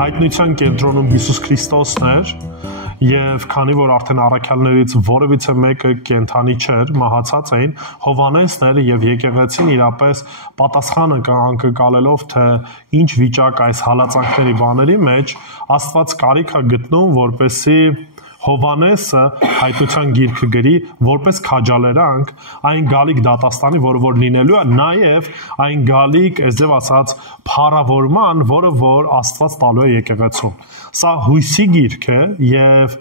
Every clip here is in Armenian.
հայտնության կենտրոնում Հիսուս Քրիստոսն էր, եւ քանի որ արդեն առաքյալներից որևիցե մեկը կենթանի չէր, մահացած էին, Հովհաննեսն էր եւ եկեղեցին իրապես պատասխանը անկալելով, թե ինչ վիճակ այս հալածանքների բաների մեջ Աստված կարիք է գտնում, որպեսզի Հովհաննեսը հայտնության գիրքը գրի որպես քաջալերանք այն գալիք դատաստանի, որը որ լինելու է, նաև այն գալիք, այսպես ասած, փառավորման, որը որ Աստված տալու է եկեղեցուն։ Սա հույսի գիրք է եւ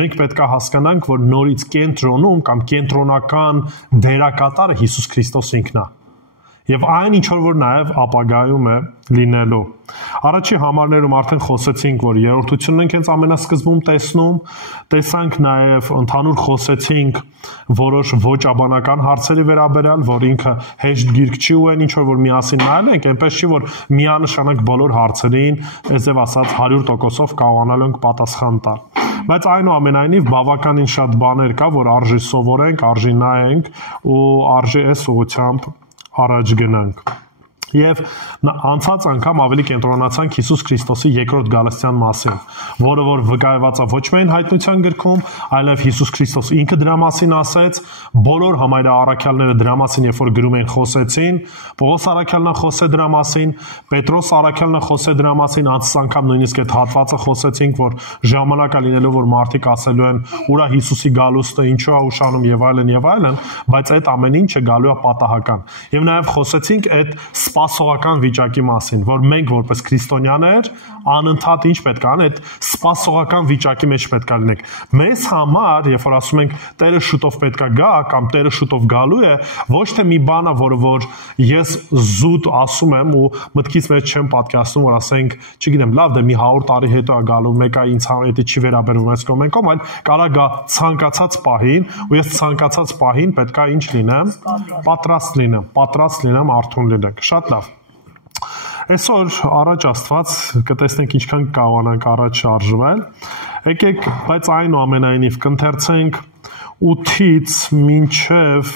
մենք պետք է հասկանանք, որ նորից կենտրոնում կամ կենտրոնական դերակատարը Հիսուս Քրիստոս ինքն է։ Եվ այն ինչ որ նաև ապագայում է լինելու։ Առաջի համարներում արդեն խոսեցինք, որ երրորդությունն ենք հենց ամենասկզբում տեսնում, տեսանք նաև ընդհանուր խոսեցինք որոշ ոճաբանական հարցերի վերաբերյալ, որ ինքը հեշտ գիրք չի ու այն ինչ որ միասին նայել ենք, այնպես չի որ միանշանակ բոլոր հարցերին, այսպես ասած 100%-ով կարողանալ ենք պատասխան տալ։ Բայց այնուամենայնիվ բավականին շատ բաներ կա, որ արժի սովորենք, արժի նայենք ու արժի այս ուղղությամբ առաջ գնանք։ Եվ անցած անգամ ավելի կենտրոնացանք Հիսուս Քրիստոսի երկրորդ գալստյան մասին, որը որ վկայված է ոչ միայն հայտնության գրքում, այլև Հիսուս Քրիստոս ինքը դրա մասին ասեց, բոլոր համարյա առաքյալները դրա մասին երբ որ գրում են խոսեցին, Պողոս առաքյալն խոսե դրա մասին, Պետրոս առաքյալն խոսե դրա մասին, անցած անգամ նույնիսկ այդ հատվածը խոսեցինք, որ ժամանակա լինելու որ մարդիկ ասելու են ուրա Հիսուսի գալուստը ինչու է ուշանում եւ այլն, բայց այդ ամեն ինչը գալու է պատահական։ Եվ նաեւ խոսեցինք այդ սպասողական վիճակի մասին, որ մենք որպես քրիստոնյաներ անընդհատ ինչ պետք է անենք, այդ սպասողական վիճակի մեջ պետք է լինենք։ Մեզ համար, երբ որ ասում ենք Տերը շուտով պետք է գա կամ Տերը շուտով գալու է, ոչ թե մի բան է, որ ես զուտ ասում եմ ու մտքից մեջ չեմ պատկերացնում, որ ասենք, չգիտեմ, լավ դե մի 100 տարի հետո է գալու, մեկը ինձ հետ չի վերաբերվում այս կոմենկом, այլ կարա գա ցանկացած պահին, ու ես ցանկացած պահին պետք է ինչ լինեմ, պատրաստ լինեմ, արթուն լինեմ։ Շատ լավ։ Այսօր առաջ Աստված կտեսնենք ինչքան կարողանանք առաջ շարժվել։ Եկեք, բայց այնուամենայնիվ կընթերցենք 8-ից մինչև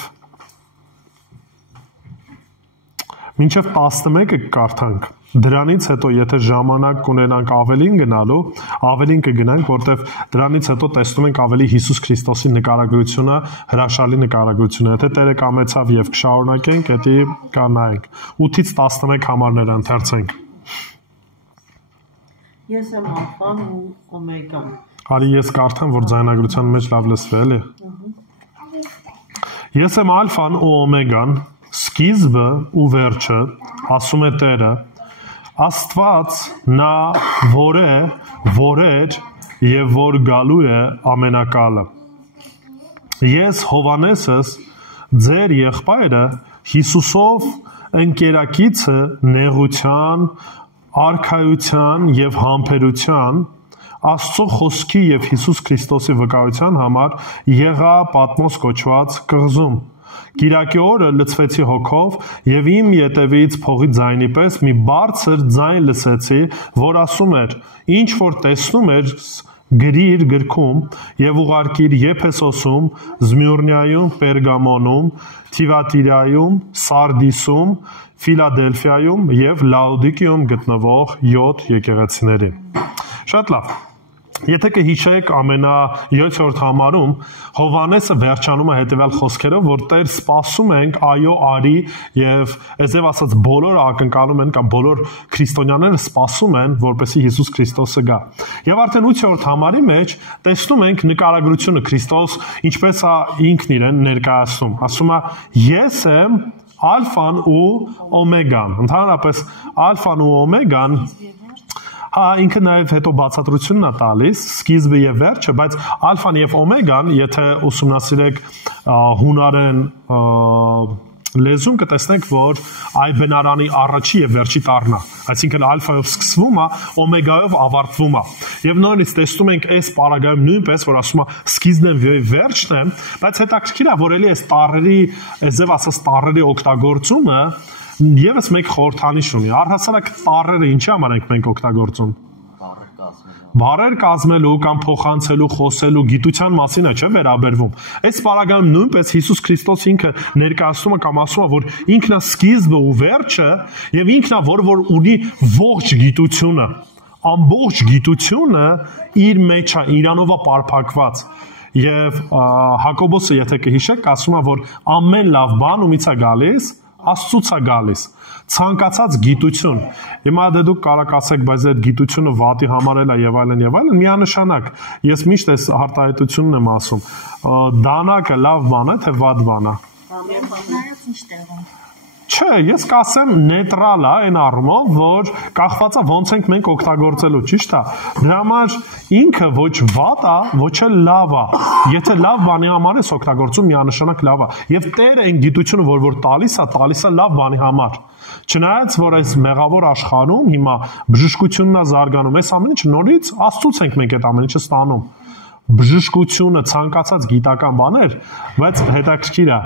11-ը կարդանք։ Դրանից հետո եթե ժամանակ կունենանք ավելին կգնանք, որտեվ դրանից հետո տեսնում ենք ավելի Հիսուս Քրիստոսի նկարագրությունը, հրաշալի նկարագրությունը։ Եթե Տերը կամեցավ եւ կշարունակենք, դա կանայենք։ 8-ից 11 համարներ ընթերցենք։ Ես եմ ալֆան ու օմեգան։ Արի ես կարդամ, որ ձայնագրության մեջ լավ լսվի, էլի։ Ես եմ ալֆան ու օմեգան, սկիզբը ու վերջը, ասում է Տերը, Աստված նա որ է, որ էր եւ որ գալու է ամենակալը։ Ես Հովհաննեսս ձեր եղբայրը Հիսուսով ընկերակիցը նեղության, արքայության եւ համբերության Աստծո խոսքի եւ Հիսուս Քրիստոսի վկայության համար եղա Պատմոս կոչված կղզում։ Կիրակի օրը լցվեցի հոգով եւ իմ ետևից փողի ձայնի պես մի բարձր ձայն լսեցի, որ ասում էր. ինչ որ տեսնում ես գրիր գրքում եւ ուղարկիր Եփեսոսում, Զմյուրնիայում, Պերգամոնում, Թիվատիրայում, Սարդիսում, Ֆիլադելֆիայում եւ Լաուդիկիում գտնվող 7 եկեղեցիներին։ Շատ լավ։ Եթե կհիշեք 7-րդ համարում Հովհաննեսը վերջանում է հետևյալ խոսքերով, որ Տեր սպասում ենք, այո, արի եւ այսպես ասած բոլոր ակնկալում են կամ բոլոր քրիստոնյաները սպասում են, որպեսզի Հիսուս Քրիստոսը գա։ Եվ արդեն 8-րդ համարի մեջ տեսնում ենք նկարագրությունը Քրիստոս ինչպես է ինքն իրեն ներկայացնում։ Ասում է. ես եմ ալֆան ու օմեգան։ Ընդհանրապես ալֆան ու օմեգան ինքը նաև հետո բացատրությունն է տալիս, սկիզբը եւ վերջը, բայց ալֆան եւ օմեգան, եթե ուսումնասիրեք հունարեն լեզուն կտեսնենք, որ այ բնարանի առաջի եւ վերջի տառն է, այսինքն ալֆայով սկսվում է, օմեգայով ավարտվում է։ Եվ նույնիսկ տեսնում ենք այս պարագայում նույնպես, որ ասում է սկիզբն է վերջն է, բայց հետաքրքիր է, որ էլի այս տառերի, այսպես ասած տառերի օգտագործումը Եվս մեկ խորհրդանիշ ունի։ Առհասարակ տառերը ինչի համար ենք մենք օգտագործում։ Բառեր կազմելու կամ փոխանցելու, խոսելու, գիտության մասին է, չէ՞ վերաբերվում։ Այս պարագայում նույնպես Հիսուս Քրիստոս ինքը ներկայացնում է կամ ասում է, որ ինքն է սկիզբը ու վերջը, եւ ինքն է, որ ունի ողջ գիտությունը։ ամբողջ գիտությունը իր մեջ է, իրանով է պարփակված։ Եվ Հակոբոսը, եթե կհիշեք, ասում է, որ ամեն լավ բան ումից է գալիս, Աստծուց է գալիս։ Ցանկացած գիտություն։ Հիմա դե դուք կարող ասեք, բայց այդ գիտությունը վատի համարել է եւ այլն, միանշանակ։ Ես միշտ այս արտահայտությունն եմ ասում։ Դանակը լավ բան է, թե վատ բան է։ Չէ, ես կասեմ նեյտրալ է այն առումով, որ կախված է ոնց ենք մենք օգտագործելու, ճիշտ է։ Դրա համար ինքը ոչ վատ է, ոչ էլ լավ է։ Եթե լավ բանի համար ես օգտագործում, միանշանակ լավ է։ Եվ Տերը այն գիտությունը, որ տալիս է լավ բանի համար։ Չնայած որ այս մեղավոր աշխարհում հիմա բժշկությունն է զարգանում, այս ամեն ինչ նորից Աստծուց ենք մենք այդ ամեն ինչը ստանում։ Բժշկությունը, ցանկացած գիտական բաներ, բայց հետաքրքիր է։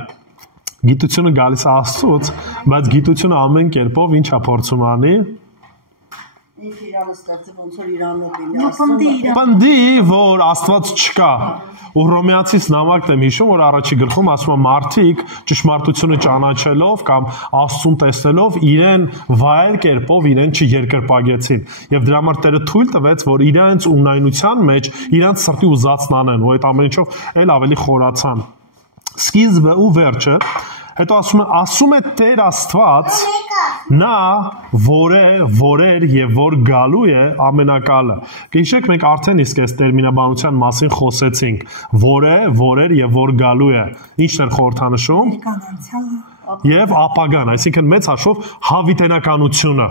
Գիտությունը գալիս է Աստծուց, բայց գիտությունը ամեն կերպով ինչ է փորձում անի։ Պնդի, որ Աստված չկա։ Ու Հռոմեացիս նամակն եմ հիշում, որ առաջի գլխում ասում է մարդիկ ճշմարտությունը ճանաչելով կամ Աստծուն տեսնելով իրեն վայել կերպով իրեն չերկրպագեցին։ Եվ դրա համար Տերը թույլ տվեց, որ իրենց ունայնության մեջ իրանց սրտի ուզածն անեն, ու այդ ամեն ինչով էլ ավելի խորացան։ Սկիզբը ու վերջը, հետո ասում է Տեր Աստված, նա որ էր եւ որ գալու է ամենակալը։ Գիշեք մենք արդեն իսկ այս տերմինաբանության մասին խոսեցինք, որ էր եւ որ գալու է։ Ինչն է խորհրդանշում։ Եվ ապագան, այսինքն մեծ հաշվով հավիտենականությունը,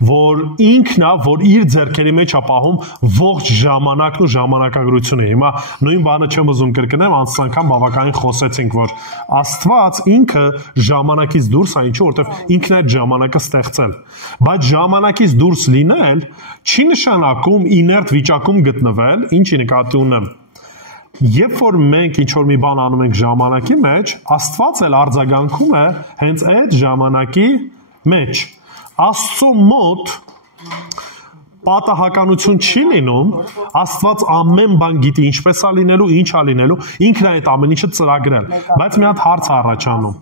որ ինքն է, որ իր ձեռքերի մեջ է պահում ողջ ժամանակն ու ժամանակագրությունը։ Հիմա նույն բանը չեմ ուզում կրկնեմ, անցած անգամ բավականին խոսեցինք, որ Աստված ինքը ժամանակից դուրս է, ինչու, որովհետև ինքն է այդ ժամանակը ստեղծել։ Բայց ժամանակից դուրս լինել չի նշանակում իներտ վիճակում գտնվել, ինչի նկատի ունեմ։ Երբ որ մենք ինչ-որ մի բան անում ենք ժամանակի մեջ, Աստված էլ արձագանքում է հենց այդ ժամանակի մեջ։ Աստծո մոտ պատահականություն չի լինում, Աստված ամեն բան գիտի, ինչպես է լինելու, ինչ է լինելու, ինքն է այդ ամեն ինչը ծրագրել, բայց մի հատ հարց է առաջանում։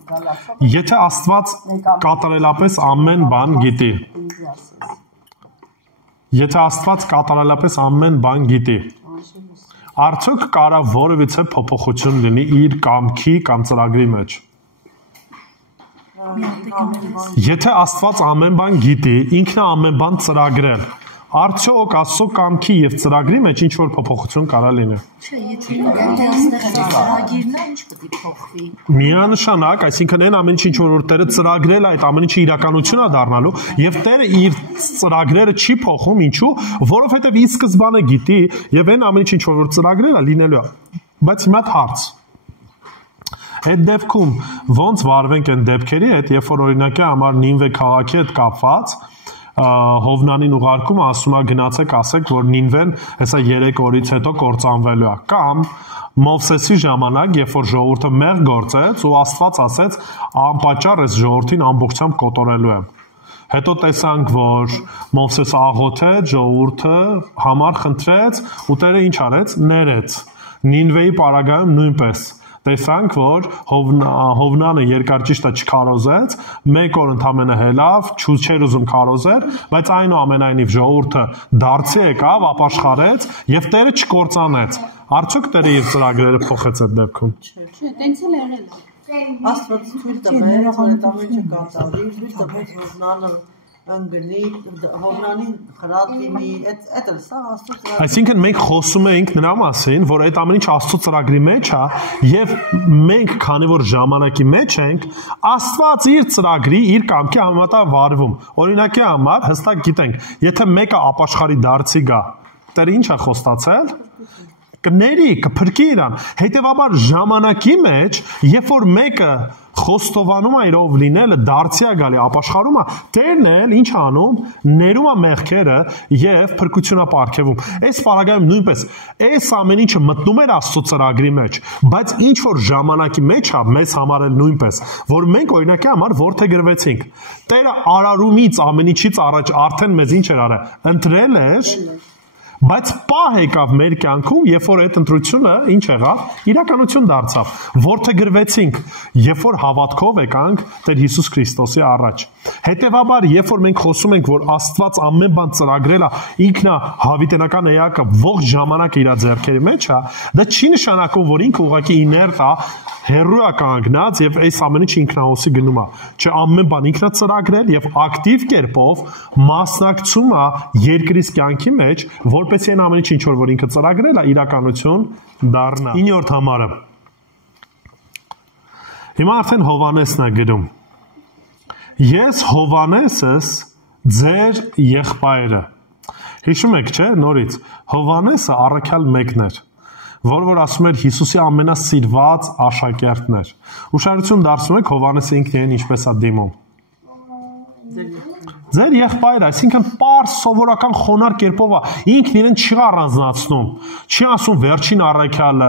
Եթե Աստված կատարելապես ամեն բան գիտի, արդյոք կարող որևիցե փոփոխություն լինի իր կամքի կամ ծրագրի մեջ։ Եթե Աստված ամեն բան գիտի, ինքն է ամեն բան ծրագրել, արդյոք Աստծո կամքի եւ ծրագրի մեջ ինչ որ փոփոխություն կարա լինի։ Չէ, եթե ծրագիրն է, ինչ պետք է փոխվի։ Միանշանակ, այսինքն այն ամեն ինչ որ Տերը ծրագրել է, այդ ամեն ինչը իրականություն է դառնալու, եւ Տերը իր ծրագրերը չի փոխում, ինչու՞, որովհետեւ ի սկզբանե գիտի եւ այն ամեն ինչ որ ծրագրել է լինելու է։ Բայց հիմա հարց Այդ դեպքում ոնց վարվենք այն դեպքերի հետ, երբ որ օրինակի համար Նինվե քաղաքի հետ կապված Հովնանին ուղարկում ասում է գնացեք ասեք, որ Նինվեն հեսա 3 օրից հետո կործանվելու է, կամ Մովսեսի ժամանակ, երբ որ ժողովուրդը մեղք գործեց ու Աստված ասեց անպատճառ այս ժողովրդին ամբողջությամբ կոտորելու եմ։ Հետո տեսանք, որ Մովսեսը աղոթեց, ժողովուրդը համար խնդրեց ու Տերը ինչ արեց, ներեց։ Նինվեի պարագայում նույնպես տեսանք, որ Հովնանը երկար ճիշտը չքարոզեց, 1 օր ընդամենը հելավ, չէր ուզում քարոզել, բայց այնուամենայնիվ ժողովուրդը դարձի եկավ, ապաշխարեց եւ Տերը չկործանեց։ Արդյոք Տերը իր ծրագրերը փոխեց այդ դեպքում։ Չէ, տենց էլ եղել է։ Աստված թույլ տվեց, որ այդ ամենը կատարվի, թույլ տվեց Հովնանը անգնի, Հովնանին խրատ լինի, այդ էլ սա Աստծո ծրագրի։ Այսինքն մենք խոսում ենք նրա մասին, որ այդ ամեն ինչ Աստծո ծրագրի մեջ է, եւ մենք, քանի որ ժամանակի մեջ ենք, Աստված իր ծրագրի, իր կամքի համեմատ է վարվում։ Օրինակի համար հստակ գիտենք, եթե մեկը ապաշխարի դարձի գա, Տերը ինչ է խոստացել, կների, կփրկի իրան։ Հետևաբար ժամանակի մեջ, երբ որ մեկը խոստովանում է իրով լինելը, դարձի է գալի, ապաշխարում է, Տերն էլ ինչ անում, ներում է մեղքերը եւ փրկություն է պարգևում։ Այս պարագայում նույնպես այս ամեն ինչը մտնում էր Աստծո ծրագրի մեջ, բայց ինչ որ ժամանակի մեջ է, մեզ համար էլ նույնպես, որ մենք օրինակի համար որդեգրվեցինք։ Տերը արարումից ամեն ինչից առաջ արդեն մեզ ինչ էր արել, ընտրել էր, Բայց պահ եկավ մեր կյանքում, երբ որ այդ ընտրությունը ինչ եղավ, իրականություն դարձավ, որդեգրվեցինք, երբ որ հավատքով եկանք Տեր Հիսուս Քրիստոսի առաջ։ Հետևաբար, երբ որ մենք խոսում ենք, որ Աստված ամեն բան ծրագրել է, ինքն է հավիտենական էակը ողջ ժամանակը իր ձեռքերի մեջ է, դա չի նշանակում, որ ինքը ուղղակի իներտ է, հերրու է կանգնած եւ այս ամեն ինչը ինքնահոսի գնում է։ Չէ, ամեն բան ինքնա ծրագրել եւ ակտիվ կերպով մասնակցում է երկրից կյանքի մեջ, որպեսզի այն ամեն ինչ որ ինքը ծրագրել է, իրականություն դառնա։ 9-րդ համարը։ Հիմա արդեն Հովանեսն է գրում։ Ես Հովանեսս ձեր եղբայրը։ Հիշում եք, չէ՞, նորից Հովանեսը առաքյալ մեկն էր, որ ասում էր Հիսուսի ամենասիրված աշակերտն էր։ Ուշադրություն դարձնում եք Հովանեսը ինքն ինչպես է դիմում։ Ձեր եղբայրը, այսինքն պարզ սովորական խոնար կերպով է, ինքն իրեն չի առանձնացնում, չի ասում վերջին առաքյալը,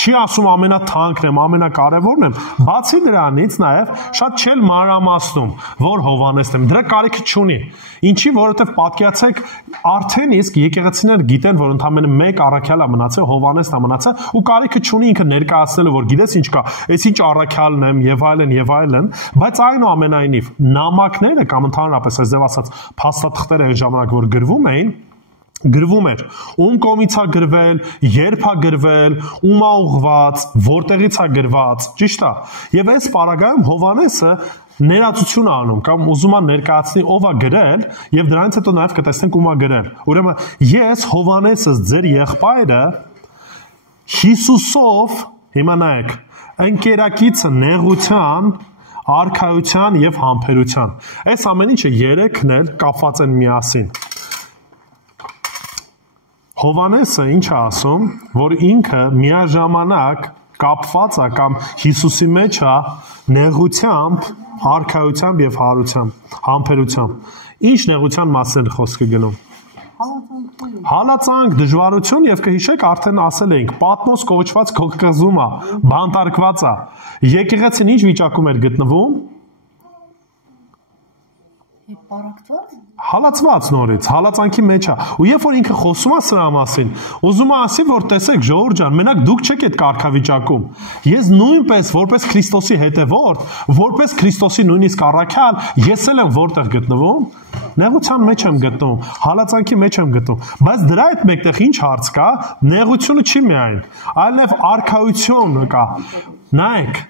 չի ասում ամենաթանկն եմ, ամենակարևորն եմ, բացի դրանից նաև շատ չել մանրամասնում, որ Հովանեսն եմ, դրա կարիքը չունի։ Ինչի, որովհետև պատկերացեք, արդեն իսկ եկեղեցիները գիտեն, որ ընդամենը մեկ առաքյալ է մնացել, Հովանեսն է մնացել, ու կարիքը չունի ինքը ներկայացնելը, որ գիտես ինչ կա, այս ինչ առաքյալն եմ եւ այլն, բայց այնուամենայնիվ նամակները կամ ընդհանրապես այս ասած փաստաթղթերը այն ժամանակ որ գրվում էր ում կողմից է գրվել, երբ է գրվել, ում է ուղղված, որտեղից է գրված, ճիշտ է։ Եվ այս պարագայում Հովանեսը ներածություն անում կամ ուզում է ներկայացնի ով է գրել եւ դրանից հետո նաեւ կտեսնենք ում է գրել։ Ուրեմն ես Հովանեսս ձեր եղբայրը Հիսուսով, հիմա նայեք, ընկերակիցը նեղության, արքայության եւ համբերության։ Այս ամեն ինչը երեքն էլ կապված են միասին։ Հովանեսը ինչ է ասում, որ ինքը միաժամանակ կապված է կամ Հիսուսի մեջ է նեղությամբ, արքայությամբ եւ համբերությամբ։ Ինչ նեղության մասին խոսքը գնում։ Հալածանք, դժվարություն եւ կհիշեք արդեն ասել էինք, Պատմոս կոչված կղզում է, բանտարկված է։ Եկեղեցին ինչ վիճակում էր գտնվում։ Հալածված նորից, հալածանքի մեջ է։ Ու երբ որ ինքը խոսում է սրա մասին, ուզում է ասի, որ տեսեք, ժողովուրդ ջան, մենակ դուք չեք այդ կարգավիճակում։ Ես նույնպես որպես Քրիստոսի հետևորդ, որպես Քրիստոսի նույնիսկ առաքյալ, ես էլ եմ որտեղ գտնվում։ Նեղության մեջ եմ գտնվում, հալածանքի մեջ եմ գտնվում, բայց դրա հետ մեկտեղ ինչ հարց կա, նեղությունը չի միայն, այլև արքայությունը կա։ Նայեք,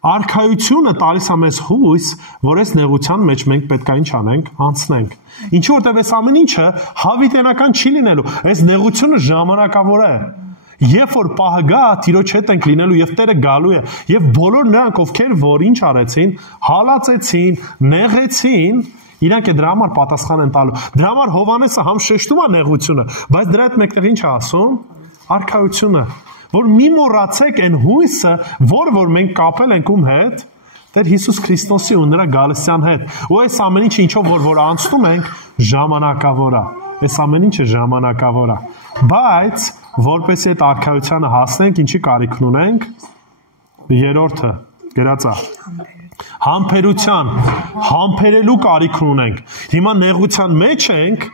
արքայությունը տալիս է մեզ հույս, որ այս նեղության մեջ մենք պետք է ինչ անենք, անցնենք։ Ինչու որտեղ այս ամեն ինչը հավիտենական չի լինելու, այս նեղությունը ժամանակավոր է։ Երբ որ պահը գա, Տիրոջ հետ ենք լինելու եւ Տերը գալու է, եւ բոլոր նրանք, ովքեր որ ինչ արեցին, հալածեցին, նեղեցին, իրանք է դրա համար պատասխան են տալու։ Դրա համար Հովանեսը համ շեշտում է նեղությունը, բայց դրա հետ մեկտեղ ինչ է ասում, արքայությունը, որ մի մոռացեք այն հույսը, որ մենք կապել ենք ում հետ, Տեր Հիսուս Քրիստոսի ու նրա գալստյան հետ։ Ու այս ամեն ինչը ինչով որ անցնում ենք, ժամանակավոր է։ Այս ամեն ինչը ժամանակավոր է։ Բայց որպեսզի այդ արքայությանը հասնենք, ինչի կարիք ունենք, երրորդը գրած է։ Համբերության, համբերելու կարիք ունենք։ Հիմա նեղության մեջ ենք,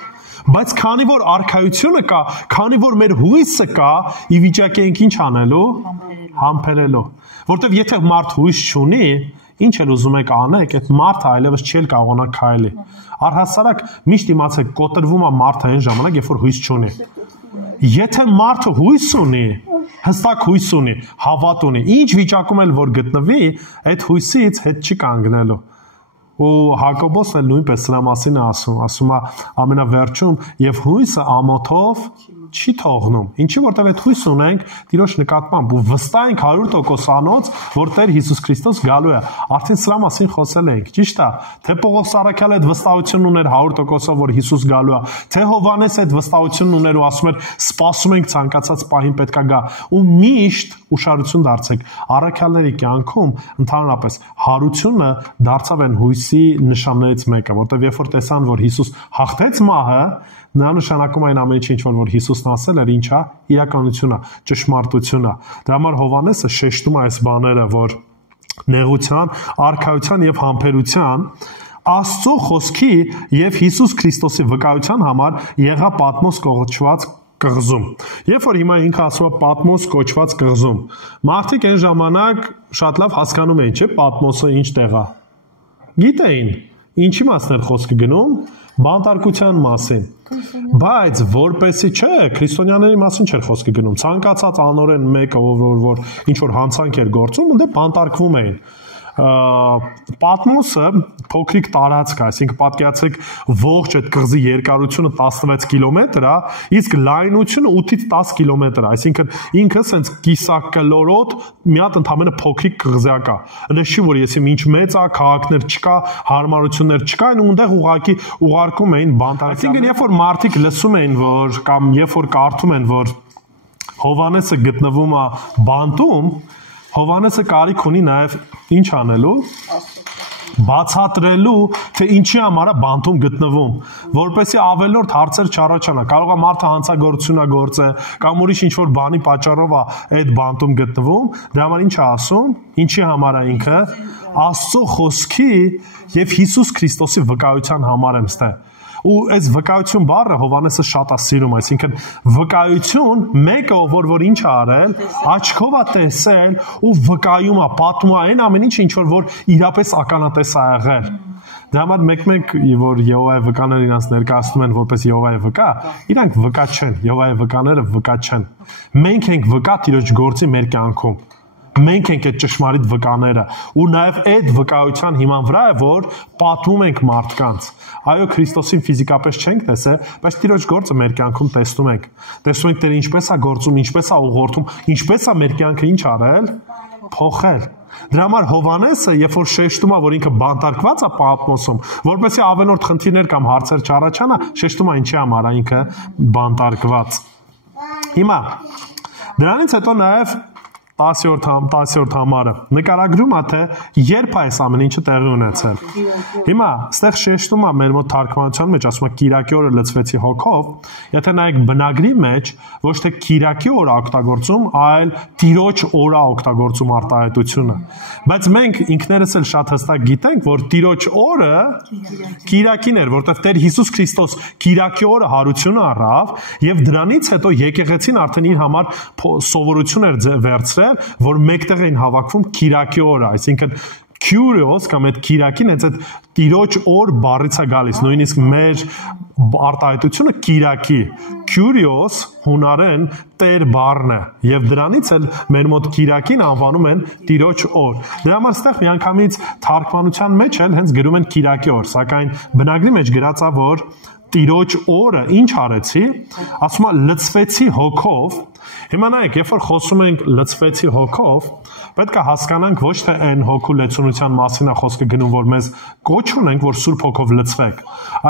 բայց քանի որ արքայությունը կա, քանի որ մեր հույսը կա, ի վիճակի ենք ինչ անելու, համբերելու։ Որտեվ եթե մարդ հույս չունի, ինչ էլ ուզում եք անեք, այդ մարդը այլևս չի կարողանա քայլի։ Առհասարակ միշտ իմացեք, կոտրվում է մարդը այն ժամանակ, երբ որ հույս չունի։ Եթե մարդը հույս ունի, հստակ հույս ունի, հավատ ունի, ինչ վիճակում էլ որ գտնվի, այդ հույսից հետ չի կանգնելու։ Ու Հակոբոսն էլ նույնպես սրա մասին է ասում է ամենավերջում, եւ հույսը ամոթով չի թողնում։ Ինչի որտեղ այդ հույս ունենք Տիրոջ նկատմամբ ու վստահ ենք 100%-անոց, որ Տեր Հիսուս Քրիստոս գալու է։ Արդեն սրա մասին խոսել ենք, ճիշտ է։ Թե Պողոս առաքյալը այդ վստահությունն ուներ 100%-ով, որ Հիսուս գալու է, թե Հովանես այդ վստահությունն ուներ ու ասում էր, սպասում ենք ցանկացած պահին պետքա գա։ Ու միշտ ուշադրություն դարձեք, առաքյալների կյանքում ընդհանրապես հարությունը դարձավ այն հույսի նշաններից մեկը, որտեղ երբ որ տեսան, որ Հիսուս հաղթեց մահը, նա նշանակում այն ամեն ինչ որ Հիսուսն ասել էր, ինչա, իրականություն է, ճշմարտություն է։ Դրա համար Հովանեսը շեշտում է այս բաները, որ նեղության, արքայության եւ համբերության Աստծո խոսքի եւ Հիսուս Քրիստոսի վկայության համար եղա Պատմոս կոչված կղզում։ Երբ որ հիմա ինքը ասում է Պատմոս կոչված կղզում, մարդիկ այն ժամանակ շատ լավ հասկանում էին, չէ՞, Պատմոսը ինչ տեղ է։ Գիտեին, ինչի մասն էր խոսքը գնում, բանտարկության մասին։ Բայց որպեսի չէ, քրիստոնյաների մասին չէր խոսքը գնում։ Ցանկացած անօրեն մեկը, որ ինչ որ հանցանք էր գործում, դե բանտարկվում էին։ Պատմոսը փոքրիկ տարածք է, այսինքն պատկերացրեք ողջ այդ կղզի երկարությունը 16 կիլոմետր է, իսկ լայնությունը 8-ից 10 կիլոմետր է, այսինքն ինքը սենց կիսակլորոտ մի հատ ընդամենը փոքրիկ կղզյակ է։ Նշի, որ եսի ինչ մեծ է, քաղաքներ չկա, հարմարություններ չկա, այն ունդեղ ուղակի ուղարկում էին բանտարկել։ Այսինքն երբ որ մարդիկ լսում էին, որ կամ երբ որ կարդում են, որ Հովհաննեսը գտնվում է բանտում, Հովհաննեսը կարիք ունի նաև ինչ անելու, բացատրելու, թե ինչի համար է բանտում գտնվում, որպեսզի ավելորդ հարցեր չառաջանա։ Կարող է մարդը հանցագործություն է գործել, կամ ուրիշ ինչ-որ բանի պատճառով է այդ բանտում գտնվում, դրա համար ինչ է ասում, ինչի համար է ինքը, Աստծո խոսքի եւ Հիսուս Քրիստոսի վկայության համար եմ ստե։ Ու այս վկայություն բառը Հովհաննեսը շատ է սիրում, այսինքն վկայություն մեկը որ ինչ է արել, աչքով է տեսել ու վկայում է, պատմում է այն ամեն ինչ որ իրապես ականատես է եղել։ Դրա համար մեկ-մեկ որ Եհովայի վկաները իրանց ներկայացնում են որպես Եհովայի վկա, իրանք վկա չեն, Եհովայի վկաները վկա չեն։ Մենք ենք վկա Տիրոջ գործի մեր կյանքում։ Մենք ենք այդ ճշմարիտ վկաները ու նաև այդ վկայության հիման վրա է որ պատմում ենք մարդկանց։ Այո, Քրիստոսին ֆիզիկապես չենք տեսել, բայց Տիրոջ գործը մեր կյանքում տեսնում ենք։ Տեսնում ենք Տերը ինչպես է գործում, ինչպես է ուղղորդում, ինչպես է մեր կյանքը ինչ արել, փոխել։ Դրա համար Հովհաննեսը, երբ որ շեշտում է, որ ինքը բանտարկված է Պատմոսում, որպեսզի ավելորդ խնդիրներ կամ հարցեր չառաջանա, շեշտում է ինչի համար է ինքը բանտարկված։ Հիմա դրանից հետո նաև 10-րդ համարը նկարագրում է թե երբ այս ամեն ինչը տեղի ունեցել։ Հիմա այստեղ շեշտում է մեր մոտ թարգմանության մեջ ասում է Կիրակի օրը լցվեցի հոգով, եթե նայեք բնագրի մեջ ոչ թե Կիրակի օրը օգտագործում, այլ Տիրոջ օրը օգտագործում արտահայտությունը։ Բայց մենք ինքներս էլ շատ հստակ գիտենք, որ Տիրոջ օրը Կիրակին էր, որտեղ Տեր Հիսուս Քրիստոս Կիրակի օրը հարություն առավ եւ դրանից հետո եկեղեցին արդեն իր համար սովորություն էր վերցրել, որ մեկտեղ էին հավաքվում Կիրակի օրը, այսինքն Kyrios կամ այդ Կիրակին այդ Տիրոջ օր բառից է գալիս, նույնիսկ մեր արտահայտությունը Կիրակի, Kyrios հունարեն Տեր բառն է, եւ դրանից էլ մեր մոտ Կիրակին անվանում են Տիրոջ օր։ Դրա համար այստեղ միանգամից թարգմանության մեջ էլ հենց գրում են Կիրակի օր, սակայն բնագրի մեջ գրած է որ Տիրոջ օրը ինչ արեցի, ասում է լցվեցի հոգով։ Հիմա նայեք, երբ որ խոսում ենք լցվեցի հոգով, պետք է հասկանանք ոչ թե այն հոգու լեցունության մասին է խոսքը գնում, որ մեզ կոչ ունենք, որ Սուրբ Հոգով լցվեք,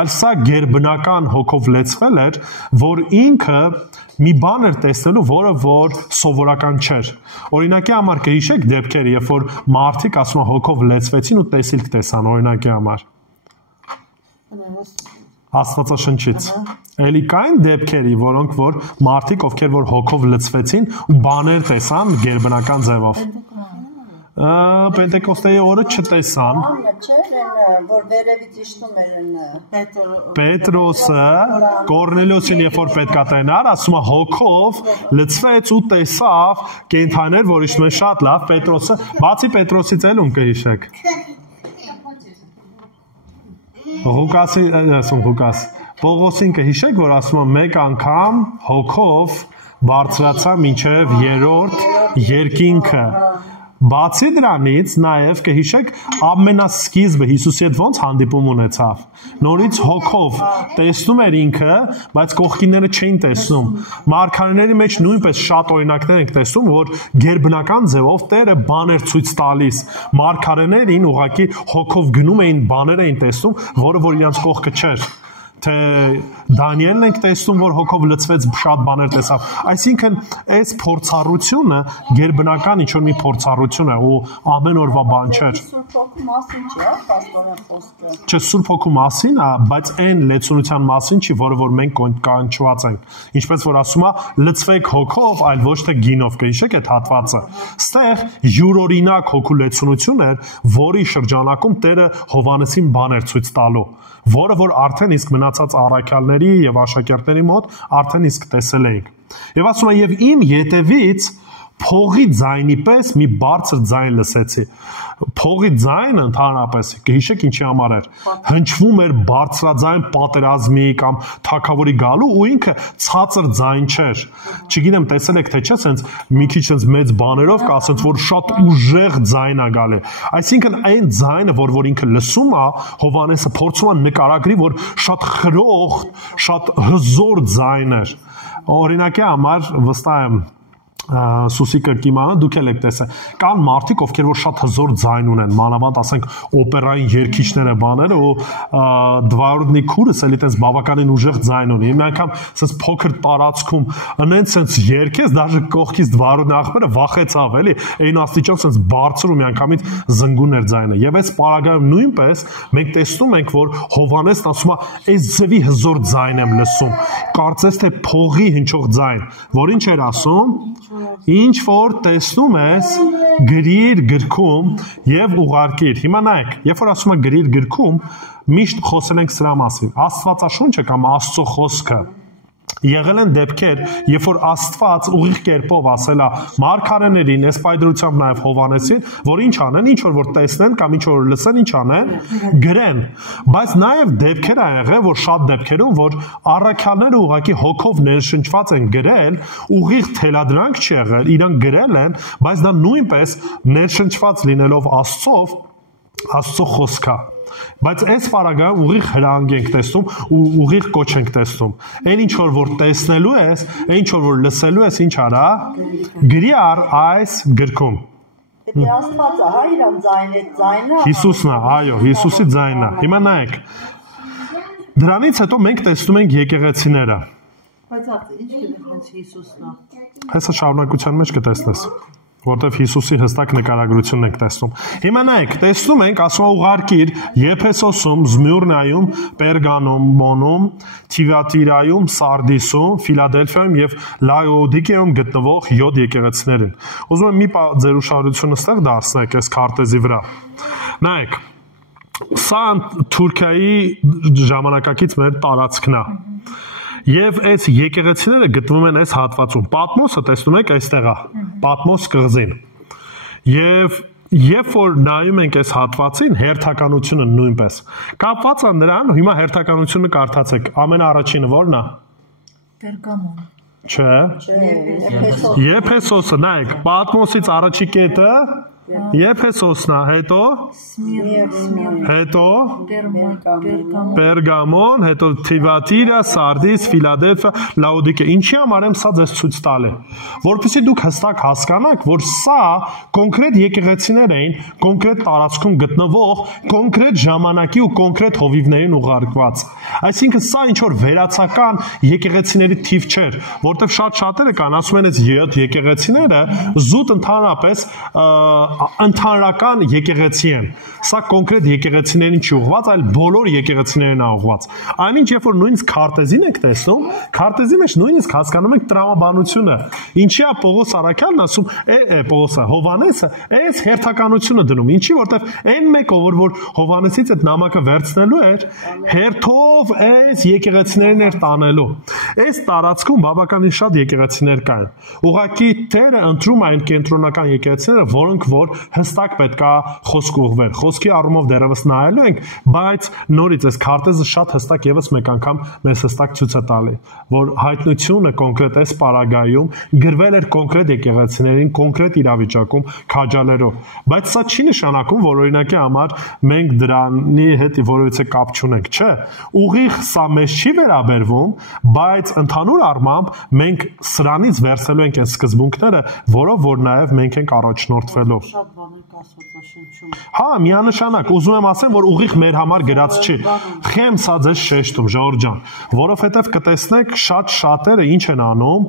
այլ սա գերբնական հոգով լցվել էր, որ ինքը մի բան էր տեսնելու, որը որ սովորական չէր։ Օրինակի համար կհիշեք դեպքեր, երբ որ մարդիկ ասում են հոգով լցվեցին ու տեսիլք տեսան, օրինակի համար։ Աստվածաշնչից։ Էլի կային դեպքերի, որոնք որ մարդիկ, ովքեր որ հոգով լցվեցին ու բաներ տեսան գերբնական ձևով։ Պենտեկոստեի օրը չտեսան։ Որ վերևից իջնում էր Պետրոսը Կորնելիոսին երբ որ պետքա տենար, ասում է հոգով լցվեց ու տեսավ կենդաններ, որ իջնում են շատ լավ, Պետրոսը, բացի Պետրոսից էլ ում կհիշեք։ Ղուկաս Պողոսին կհիշեք, որ ասում է մեկ անգամ հոգով բարձրացա մինչև երրորդ երկինքը։ Բացի դրանից նաև կհիշեք ամենասկիզբը Հիսուսի հետ ոնց հանդիպում ունեցավ։ Նորից հոգով տեսնում էր ինքը, բայց կողքինները չէին տեսնում։ Մարգարեների մեջ նույնպես շատ օրինակներ ենք տեսնում, որ գերբնական ձևով Տերը բաներ ցույց տալիս։ Մարգարեներին ուղղակի հոգով գնում էին, բաներ էին տեսնում, որը որ իրանց կողքը չէր։ թե Դանիելն ենք տեսնում, որ հոգով լցվեց շատ բաներ տեսավ։ Այսինքն այս փորձառությունը գերբնական ինչ-որ մի փորձառություն է ու ամեն օրվա բան չէր։ Չէ, Սուրբ Հոգու մասին, բայց այն լեցունության մասին չի, որը որ մենք կանչված ենք։ Ինչպես որ ասում է, լցվեք հոգով, այլ ոչ թե գինով, կհիշեք այդ հատվածը։ Ստեղ յուրօրինակ հոգու լեցունություն էր, որի շրջանակում Տերը Հովհաննեսին բաներ ցույց տալու, որը որ արդեն իսկ մնացած առաքյալների եւ աշակերտների մոտ արդեն իսկ տեսել էինք։ Եվ ասում է, եւ իմ ետևից փողի ձայնի պես մի բարձր ձայն լսեցի։ Փողի ձայնը ընդհանրապես կհիշեք ինչի համար էր։ Հնչվում էր բարձրաձայն պատերազմի կամ թագավորի գալու ու ինքը ցածր ձայն չէր։ Չգիտեմ տեսել եք թե չէ, սենց մի քիչ սենց մեծ բաներով կա, սենց որ շատ ուժեղ ձայն է գալի։ Այսինքն այն ձայնը, որ ինքը լսում է, Հովհաննեսը փորձում է նկարագրի, որ շատ խրող, շատ հզոր ձայն էր։ Օրինակի համար վստահ եմ Սուսիկը կիմանա, դուք էլ եք տեսել։ Կան մարդիկ, ովքեր որ շատ հզոր ձայն ունեն, մանավանդ ասենք օպերային երգիչները բաները ու Դվարոդնի քուրս էլի տես բավականին ուժեղ ձայն ունի։ Իմ անգամ sense փոքր տարածքում անեն sense երգես, դաժե կողքից Դվարոդնի ախպերը վախեցավ, էլի։ Այն աստիճան sense բարձր ու միանգամից զնգուն էր ձայնը։ Եվ այս պարագայում նույնպես մենք տեսնում ենք, որ Հովհաննեսն ասում է, այս ձևի հզոր ձայն եմ լսում։ Կարծես թե փողի հնչող ձայն, որ ինչ էր ասում։ Ինչ որ տեսնում ես գրիր գրքում եւ ուղարկիր։ Հիմա նայեք, երբ որ ասում եմ գրիր գրքում, միշտ խոսել ենք սրա մասին։ Աստվածաշունչը կամ Աստծո խոսքը եղել են դեպքեր, երբ որ Աստված ուղիղ կերպով ասել է մարգարեներին, այս պայդրությամբ նաև Հովհաննեսին, որ ինչ անեն, ինչ որ տեսնեն կամ ինչ որ լսեն, ինչ անեն, գրեն։ Բայց նաև դեպքեր ա եղել, որ շատ դեպքերում, որ առաքյալները ուղղակի հոգով ներշնչված են գրել, ուղիղ թելադրանք չի եղել, իրանք գրել են, բայց դա նույնպես ներշնչված լինելով Աստծո խոսքա։ Բայց այս պարագայում ուղիղ հրանգ ենք տեսնում ու ուղիղ կոչ ենք տեսնում։ Այն ինչ որ տեսնելու ես, այն ինչ որ լսելու ես, ինչ արա, գրի առ այս գրքում։ Եթե Աստվածը հա իրան ձայնը Հիսուսն է, այո, Հիսուսի ձայնն է։ Հիմա նայեք։ Դրանից հետո մենք տեսնում ենք եկեղեցիները։ Բայց ինչ կդեխանց Հիսուսն է։ Հեսա շարունակության մեջ կտեսնես, որտեվ Հիսուսի հստակ նկարագրությունն ենք տեսնում։ Հիմա նայեք, տեսնում ենք, ասում է ուղարկիր Եփեսոսում, Զմյուրնայում, Պերգամոնում, Թիվատիրայում, Սարդիսում, Ֆիլադելֆիայում եւ Լաոդիկեում գտնվող 7 եկեղեցիներին։ Ուզում եմ մի ձեր ուշադրությունը ստեղ դարձնեք այս քարտեզի վրա։ Նայեք, սա Թուրքիայի ժամանակակից մեր տարածքն է։ Եվ այս եկեղեցիները գտնվում են այս հատվածում։ Պատմոսը տեսնում եք այստեղ է, Պատմոս կղզին։ Եվ երբ որ նայում ենք այս հատվածին, հերթականությունը նույնպես կապված է նրան, հիմա հերթականությունը կարդացեք, ամենաառաջինը ո՞րն է։ Պերգամոն։ Չէ։ Եփեսոսը, նայեք, Պատմոսից առաջի կետը Եփեսոսն է, հետո Պերգամոն, հետո Թիվատիրա, Սարդիս, Ֆիլադելֆիա, Լաոդիկե։ Ինչի համար եմ սա ձեզ ցույց տալի, որպեսզի դուք հստակ հասկանաք, որ սա կոնկրետ եկեղեցիներ էին, կոնկրետ տարածքում գտնվող, կոնկրետ ժամանակի ու կոնկրետ հովիվներին ուղարկված։ Այսինքն սա ինչ որ վերացական եկեղեցիների թիվ չէր, որտեղ շատերը կան, ասում են, այս 7 եկեղեցիները զուտ ընդհանրապես ընդհանրական եկեղեցի են։ Սա կոնկրետ եկեղեցիներին չի ուղղված, այլ բոլոր եկեղեցիներին է ուղղված։ Այնինչ երբ որ նույնիսկ քարտեզին եք տեսնում, քարտեզի մեջ նույնիսկ հասկանում եք տրամաբանությունը։ Ինչի է Պողոս առաքյալն ասում, Պողոսը, Հովհաննեսը, այս հերթականությունը դնում։ Ինչի, որտեվ այն մեկը, որ Հովհաննեսից այդ նամակը վերցնելու էր, հերթով այս եկեղեցիներն էր տանելու։ Այս տարածքում բավականին շատ եկեղեցիներ կային։ Ուղղակի Տերը ընտրում այն կենտրոնական եկեղեցիները, որոնք որ հստակ պետքա խոսք ուղղվեր։ Խոսքի առումով դեռևս նայելու ենք, բայց նորից այս քարտեզը շատ հստակ եւս մեկ անգամ մեզ հստակ ցույց է տալի, որ հայտնությունը կոնկրետ այս պարագայում գրվել էր կոնկրետ եկեղեցիներին, կոնկրետ իրավիճակում քաջալերով։ Բայց սա չի նշանակում, որ օրինակի համար մենք դրանի հետ որևիցե կապ չունենք, չէ։ Ուղիղ սա մեզ չի վերաբերվում, բայց ընդհանուր առմամբ մենք սրանից վերցելու ենք այս սկզբունքները, որով որ նաեւ մենք ենք առաջնորդվելով։ շատ բաներ կասվածաշնչում։ Հա, միանշանակ, ուզում եմ ասեմ, որ ուղիղ մեր համար գրած չի։ Խեմ սա ձեզ շեշտում, Ժողովուրդ ջան, որովհետև կտեսնեք շատ շատերը ինչ են անում,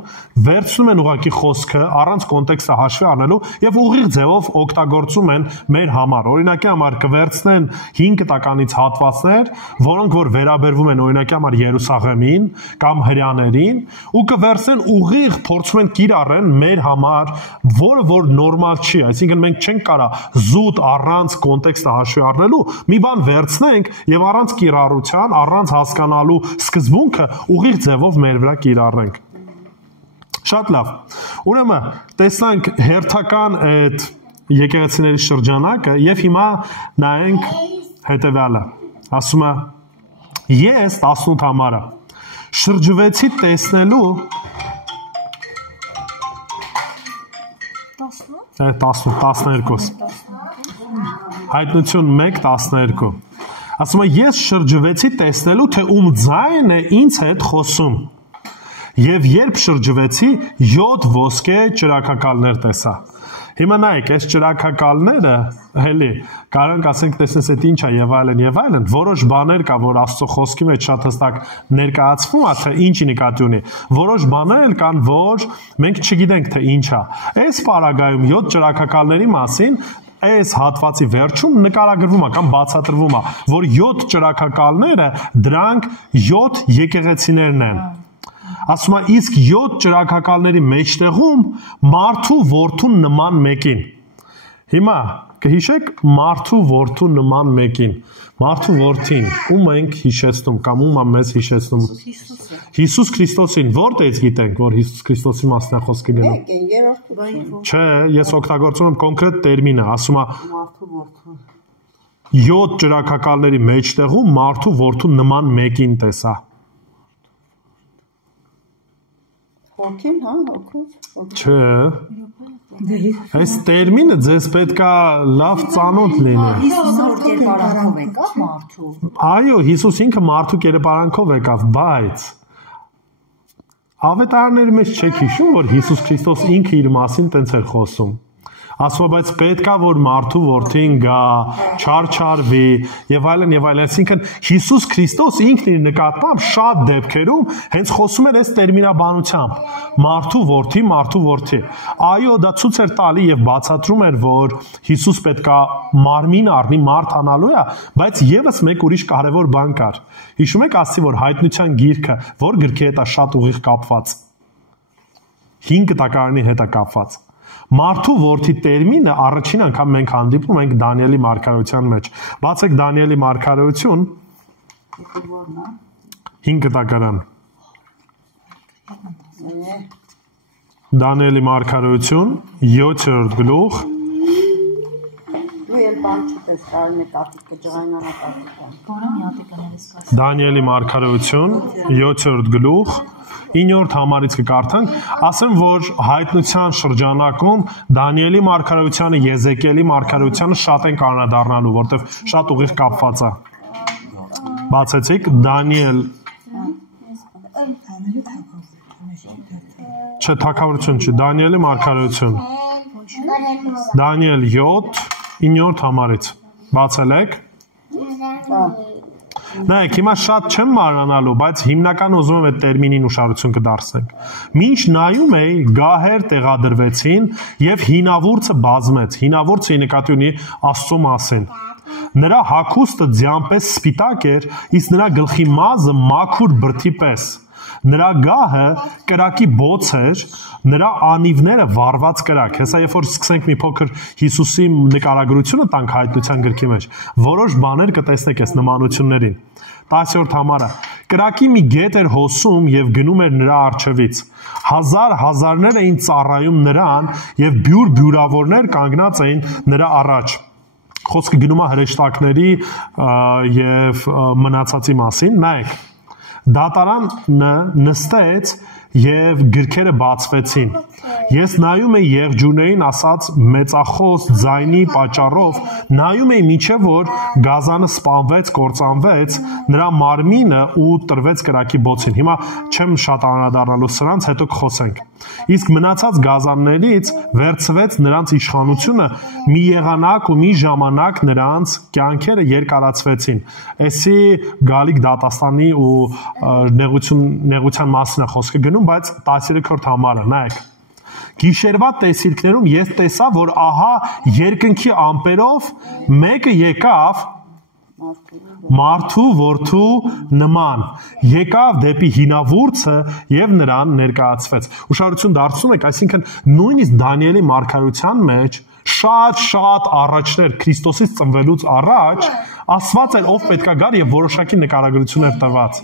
վերցնում են ուղղակի խոսքը առանց կոնտեքստը հաշվի առնելու եւ ուղիղ ձևով օգտագործում են մեր համար։ Օրինակի համար կվերցնեն 5 տականից հատվածներ, որոնք որ վերաբերվում են օրինակի համար Երուսաղեմին կամ հրյաներին, ու կվերցնեն ուղիղ փորձում են կիրառեն մեր համար, որը որ նորմալ չի, այսինքն մենք չենք կարա զուտ առանց կոնտեքստը հաշվի առնելու մի բան վերցնենք եւ առանց կիրառության, առանց հասկանալու սկզբունքը ուղիղ ձևով մեր վրա կիրառենք։ Շատ լավ։ Ուրեմն տեսանք հերթական այդ եկեղեցիների շրջանակը եւ հիմա նայենք հետեւյալը։ Ասում է ես 18 համարը շրջվեցի տեսնելու 12 Հայտնություն 1:12 Ասում է ես շրջվեցի տեսնելու թե ում ձայնն է ինձ հետ խոսում եւ երբ շրջվեցի 7 ոսկե ճրագակալներ տեսա Հիմա նայեք, այս ճրագակալները, հելի, կարող ենք ասենք տեսնես այդ ինչ է եւ այլն, որոշ բաներ կա, որ Աստծո խոսքի մեջ շատ հստակ ներկայացվում է, թե ինչի նկատի ունի։ Որոշ բաներ էլ կան, որ մենք չգիտենք թե ինչ է։ Այս պարագայում 7 ճրագակալների մասին այս հատվածի վերջում նկարագրվում է կամ բացատրվում է, որ 7 ճրագակալները դրանք 7 եկեղեցիներն են։ Ասում է իսկ 7 ճրագակալների մեջտեղում մարդու որդուն նման մեկին։ Հիմա կհիշեք մարդու որդու նման մեկին։ Մարդու որդին ում ենք հիշեցնում կամ ում է մեզ հիշեցնում։ Հիսուս Քրիստոսին որտեղից գիտենք, որ Հիսուս Քրիստոսի մասն է խոսքը գնում։ Չէ, ես օգտագործում եմ կոնկրետ տերմինը, ասում է Մարդու որդու 7 ճրագակալների մեջտեղում մարդու որդու նման մեկին տեսա։ Հոգին, հա, հոգով։ Չէ։ Այս տերմինը ձեզ պետքա լավ ծանոթ լինի։ Հիսուսը որ կերպարանքով եկավ մարդու։ Այո, Հիսուս ինքը մարդու կերպարանքով եկավ, բայց ավետարանների մեջ չեք հիշում, որ Հիսուս Քրիստոս ինքը իր մասին տենց էր խոսում։ Ասում է, բայց պետքա որ մարդու որդին գա, չարչարվի եւ այլն, այսինքն Հիսուս Քրիստոս ինքն իր նկատմամբ շատ դեպքերում հենց խոսում էր այս տերմինաբանությամբ. մարդու որդի։ Այո, դա ցույց էր տալի եւ բացատրում էր, որ Հիսուս պետքա մարմին առնի, մարդ անալու է, բայց եւս մեկ ուրիշ կարեւոր բան կար։ Հիշում եք ասի, որ հայտնության գիրքը, որ գրքի հետ է շատ ուղիղ կապված։ 5 տակարանի հետ է կապված։ Մարդու որդի տերմինը առաջին անգամ մենք հանդիպում ենք Դանիելի մարգարեության մեջ։ Բացեք Դանիելի մարգարեություն 5 տակարան։ Դանիելի մարգարեություն 7-րդ գլուխ Դու ել բան չտես կարին է տատիկ կջղայնանա տատիկան։ Որը միատիկաներից կասի։ Դանիելի մարգարեություն 7-րդ գլուխ 9-րդ համարից կկարդանք, ասեմ, որ հայտնության շրջանակում Դանիելի մարգարեությանը, Եզեկիելի մարգարեությանը շատ են կանրադառնալու, որտեղ շատ ուղիղ կապված է։ Բացեցիք Դանիել Չէ, թագավորություն չի, Դանիելի մարգարեություն։ Դանիել 7 9-րդ համարից։ Բացել եք։ Նայեք, հիմա շատ չեմ մանրանալու, բայց հիմնական ուզում եմ այդ տերմինին ուշադրություն կդարձնենք։ Մինչ նայում էի, գահեր տեղադրվեցին եւ հինավուրցը բազմեց։ Հինավուրցը նկատի ունի Աստծո մասին։ Նրա հագուստը ձյամպես սպիտակ էր, իսկ նրա գլխի մազը մաքուր բրդի պես։ Նրա գահը կրակի բոց էր, նրա անիվները վառված կրակ։ Հեսա երբ որ սկսենք մի փոքր Հիսուսի նկարագրությունը տանք հայտնության գրքի մեջ, որոշ բաներ կտեսնեք այս նմանություններին։ 10-րդ համարը կրակի մի գետ էր հոսում եւ գնում էր նրա առջևից։ Հազարներ էին ծառայում նրան եւ բյուրավորներ կանգնած էին նրա առաջ։ Խոսքը գնում է հրեշտակների եւ մնացածի մասին։ Նայեք Դատարանը նստեց եւ գրքերը բացվեցին։ Ես նայում էի եղջյուրներին ասած մեծախոս ձայնի պատճառով, նայում էի մինչև որ գազանը սպանվեց, կործանվեց, նրա մարմինը ու տրվեց կրակի բոցին։ Հիմա չեմ շատ անդրադառնալու սրանց, հետո կխոսենք։ Իսկ մնացած գազաններից վերցվեց նրանց իշխանությունը մի եղանակ ու մի ժամանակ նրանց կյանքերը երկարացվեցին։ Էսի գալիք դատաստանի ու նեղության մասին է խոսքը գնում, բայց 13-րդ համարը, նայեք։ Գիշերվա տեսիլքներում ես տեսա, որ ահա երկնքի ամպերով մեկը եկավ մարդու որդու նման, եկավ դեպի հինավուրցը եւ նրան ներկայացվեց։ Ուշադրություն դարձնում եք, այսինքն նույնիսկ Դանիելի մարգարության մեջ շատ առաջներ Քրիստոսից ծնվելուց առաջ ասված էր ով պետքա գար եւ որոշակի նկարագրություններ տված։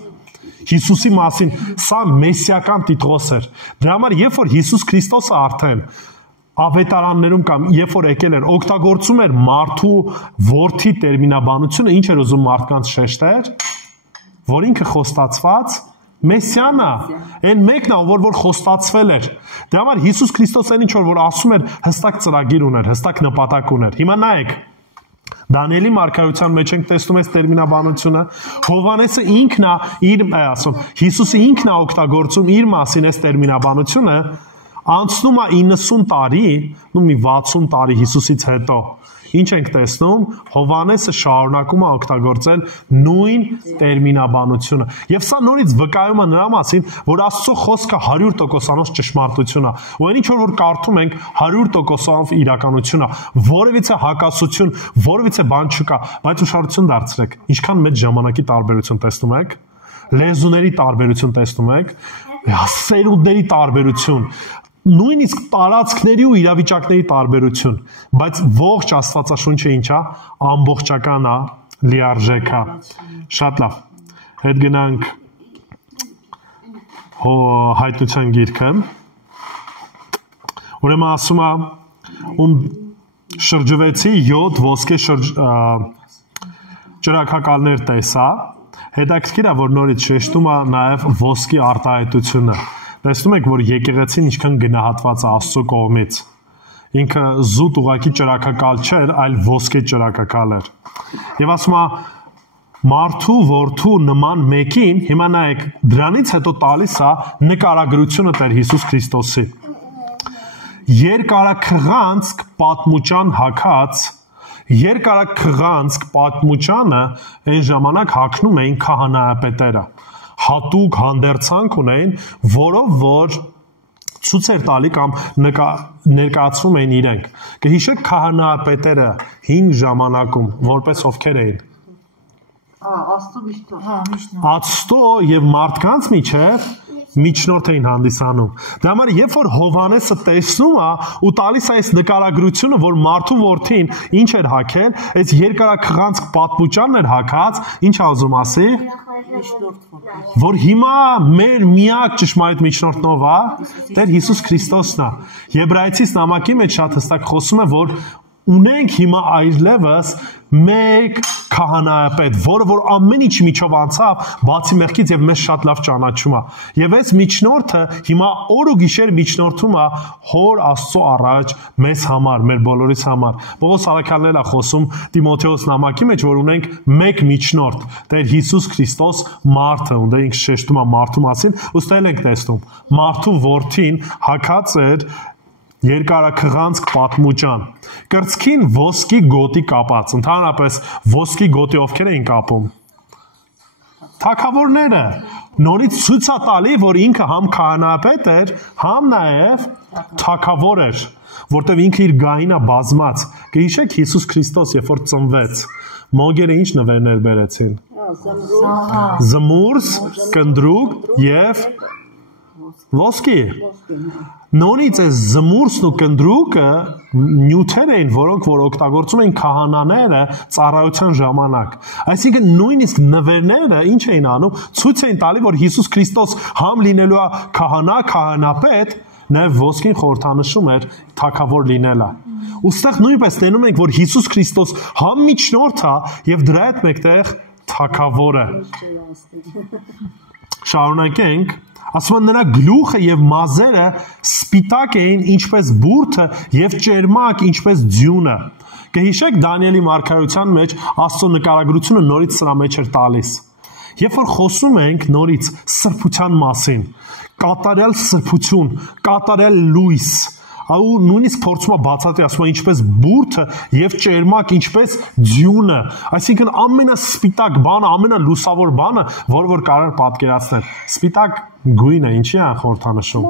Հիսուսի մասին սա մեսիական տիտղոս էր։ Դրա համար երբ որ Հիսուս Քրիստոսը արդեն ավետարաններում կամ երբ որ եկել էր օգտագործում էր մարդու որդի տերմինաբանությունը, ինչ էր ուզում մարդկանց շեշտեր, որ ինքը խոստացված Մեսիան է, այն մեկն է, որ խոստացվել էր։ Դրա համար Հիսուս Քրիստոսը ինչ որ ասում էր, հստակ ծրագիր ուներ, հստակ նպատակ ուներ։ Հիմա նայեք, Դանիելի մարգարության մեջ ենք տեսնում այս տերմինաբանությունը, Հովհաննեսը ինքն է իր ասում, Հիսուսը ինքն է օգտագործում իր մասին այս տերմինաբանությունը, անցնում է 90 տարի, ու մի 60 տարի Հիսուսից հետո։ Ինչ ենք տեսնում, Հովհաննեսը շարունակում է օգտագործել նույն տերմինաբանությունը։ Եվ սա նորից վկայում է նրա մասին, որ Աստծո խոսքը 100% ճշմարտություն է։ Ու այն ինչ որ կարդում ենք 100% իրականություն է։ Որևիցե հակասություն, որևիցե բան չկա, բայց ուշադրություն դարձրեք, ինչքան մեծ ժամանակի տարբերություն տեսնում եք, լեզուների տարբերություն տեսնում եք, սերունդների տարբերություն, նույնիսկ տարածքների ու իրավիճակների տարբերություն, բայց ողջ Աստվածաշունչը ինչ է, ամբողջական է, լիարժեք է։ Շատ լավ։ Հետ գնանք հայտնության գիրքը։ Ուրեմն ասում է, ում շրջվեցի 7 ոսկե ճրագակալներ տեսա, հետաքրքիր է, որ նորից շեշտում է նաև ոսկի արտահայտությունը։ Տեսնում եք, որ եկեղեցին ինչքան գնահատված է Աստծո կողմից։ Ինքը զուտ ուղակի ճրագակալ չէր, այլ ոսկե ճրագակալ էր։ Եվ ասում է մարդու որդու նման մեկին, հիմա նայեք, դրանից հետո տալիս է նկարագրությունը Տեր Հիսուս Քրիստոսի։ Երկարաքղանցք պատմուճան հագած, երկարաքղանցք պատմուճանը այն ժամանակ հագնում էին քահանայապետերը։ Հատուկ հանդերձանք ունեին, որով որ ցույց էր տալի կամ ներկայացվում էին իրենք։ Կհիշեք քահանայապետերը հին ժամանակում որպես ովքեր էին։ Աստծո եւ մարդկանց միջև միջնորդ էին հանդիսանում։ Դա համար երբ որ Հովհաննեսը տեսնում է ու տալիս է այս նկարագրությունը, որ մարդու որդին ինչ էր հագել, այս երկարաքղանցք պատմուճանն էր հագած, ինչ է ուզում ասի, որ հիմա մեր միակ ճշմարիտ միջնորդն ով է, Տեր Հիսուս Քրիստոսն է։ Եբրայեցիս նամակի մեջ շատ հստակ խոսում է, որ ունենք հիմա այլևս մեկ քահանայապետ, որը որ ամեն ինչ միջով անցավ, բացի մեղքից եւ մեզ շատ լավ ճանաչում է։ Եվ այս միջնորդը հիմա օր ու գիշեր միջնորդում է Հոր Աստծո առաջ մեզ համար, մեր բոլորիս համար։ Պողոս առաքյալն է խոսում Տիմոթեոս նամակի մեջ, որ ունենք մեկ միջնորդ, Տեր Հիսուս Քրիստոս մարդը, ու դա ինքը շեշտում է մարդու մասին, ուստել ենք տեսնում։ Մարդու որդին հագած էր երկարաքղանցք պատմուճան, կրծքին ոսկի գոտի կապած, ընդհանրապես ոսկի գոտի ովքեր էին կապում։ Թագավորները, նորից ցույց է տալի, որ ինքը համ քահանայապետ էր, համ նաև թագավոր էր, որտեղ ինքը իր գահին է բազմած։ Կհիշեք Հիսուս Քրիստոս, երբ որ ծնվեց, մոգերը ինչ նվերներ բերեցին։ Զմուրս, կնդրուկ եւ ոսկի։ Նորից այս զմուրսն ու կնդրուկը նյութեր էին, որոնք որ օգտագործում էին քահանաները ծառայության ժամանակ։ Այսինքն նույնիսկ նվերները ինչ էին անում, ցույց էին տալի, որ Հիսուս Քրիստոս համ լինելու է քահանա, քահանապետ, նաև ոսկին խորհրդանշում էր թագավոր լինելը։ Ուստեղ նույնպես տենում ենք, որ Հիսուս Քրիստոս համ միջնորդ է եւ դրա հետ մեկտեղ թագավոր է։ Շարունակենք, ասում են նրա գլուխը եւ մազերը սպիտակ էին ինչպես բուրդը եւ ճերմակ ինչպես ձյունը։ Կհիշեք Դանիելի մարգարեության մեջ Աստծո նկարագրությունը նորից սրա մեջ էր տալիս։ Երբ որ խոսում ենք նորից սրբության մասին, կատարյալ սրբություն, կատարյալ լույս, ու նույնիսկ փորձում է բացատրի, ասում է ինչպես բուրդը եւ ճերմակ ինչպես ձյունը, այսինքն ամենասպիտակ բանը, ամենալուսավոր բանը, որ կարող պատկերացնել։ Սպիտակ գույնը ինչի է խորհրդանշում։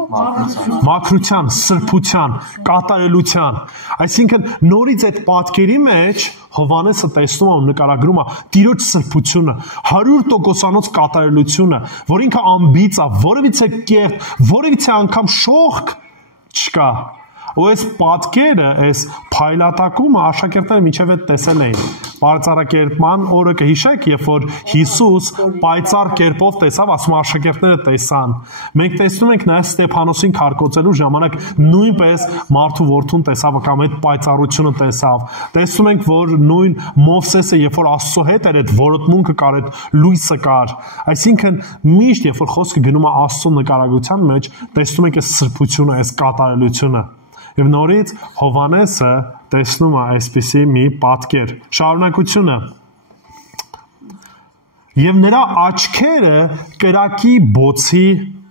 Մաքրության, սրբության, կատարելության։ Այսինքն նորից այդ պատկերի մեջ Հովհաննեսը տեսնում է ու նկարագրում է Տիրոջ սրբությունը, 100% կատարելությունը, որ ինքը անբիծ է, որևիցե կերտ, որևիցե անգամ շողք չկա։ Ու այս պատկերը, այս փայլատակումը աշակերտները մինչև այդ տեսել էին։ Պայծառակերպման օրը կհիշեք, երբ որ Հիսուս պայծառ կերպով տեսավ, ասում աշակերտները տեսան։ Մենք տեսնում ենք նաև Ստեփանոսին քարկոծելու ժամանակ նույնպես մարդու որդուն տեսավ կամ այդ պայծառությունը տեսավ։ Տեսնում ենք, որ նույն Մովսեսը, երբ որ Աստծո հետ էր, այդ որոտմունքը կար, այդ լույսը կար։ Այսինքն միշտ երբ որ խոսքը գնում է Աստծո նկարագրության մեջ, տեսնում ենք այս սրբությունը, այս կատարելությունը։ Եվ նորից Հովհաննեսը տեսնում է այսպիսի մի պատկեր։ Շարունակությունը։ Եվ նրա աչքերը կրակի բոցի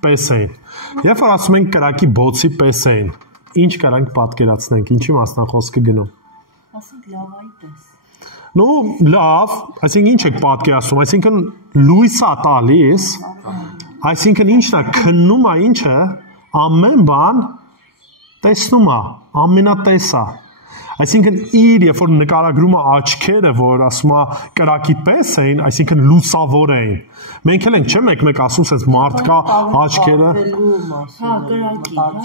պես էին։ Երբ որ ասում ենք կրակի բոցի պես էին, ինչ կարանք պատկերացնենք, ինչի մասնան խոսքը գնում։ Ասենք լավայի պես։ Ну, լավ, այսինքն ինչ եք պատկերացնում, այսինքն լույս է տալիս, այսինքն ինչն է քննում է ինչը, ամեն բան տեսնում է, ամենատեսա։ Այսինքն իր, երբ որ նկարագրում է աչքերը, որ ասում է կրակի պես էին, այսինքն լուսավոր էին։ Մենք էլ ենք, չէ՞ մեկ ասում sense մարդկա աչքերը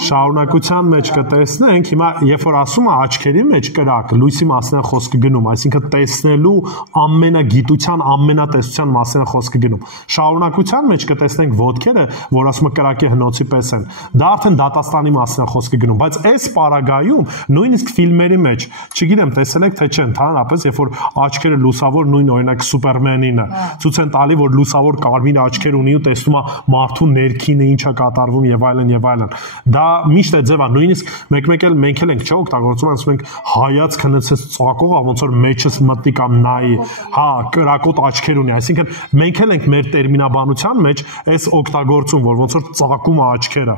շարունակության մեջ կտեսնենք, հիմա երբ որ ասում է աչքերի մեջ կրակ, լույսի մասն է խոսքը գնում, այսինքն տեսնելու ամենագիտության, ամենատեսության մասն է խոսքը գնում։ Շարունակության մեջ կտեսնենք ոտքերը, որ ասում է կրակի հնոցի պես են։ Դա արդեն դատաստանի մասն է խոսքը գնում, բայց այս պարագայում նույնիսկ ֆիլմերի մեջ չգիտեմ տեսել եք թե չէ, ընդհանրապես երբ որ աչքերը լուսավոր նույն օրինակ Սուպերմենինը ցույց են տալի որ լուսավոր կարմիր աչքեր ունի ու տեսնում է մարդու ներքինը ինչա կատարվում եւ այլն եւ այլն։ Դա միշտ է ձևա, նույնիսկ մեկ-մեկ էլ մենք էլ ենք չէ օգտագործում, ասում ենք հայացք հնցես ծակողա ոնց որ մեջս մտնի կամ նայի, հա, կրակոտ աչքեր ունի, այսինքն մենք էլ ենք մեր տերմինաբանության մեջ այս օգտագործում, որ ոնց որ ծակում է աչքերը։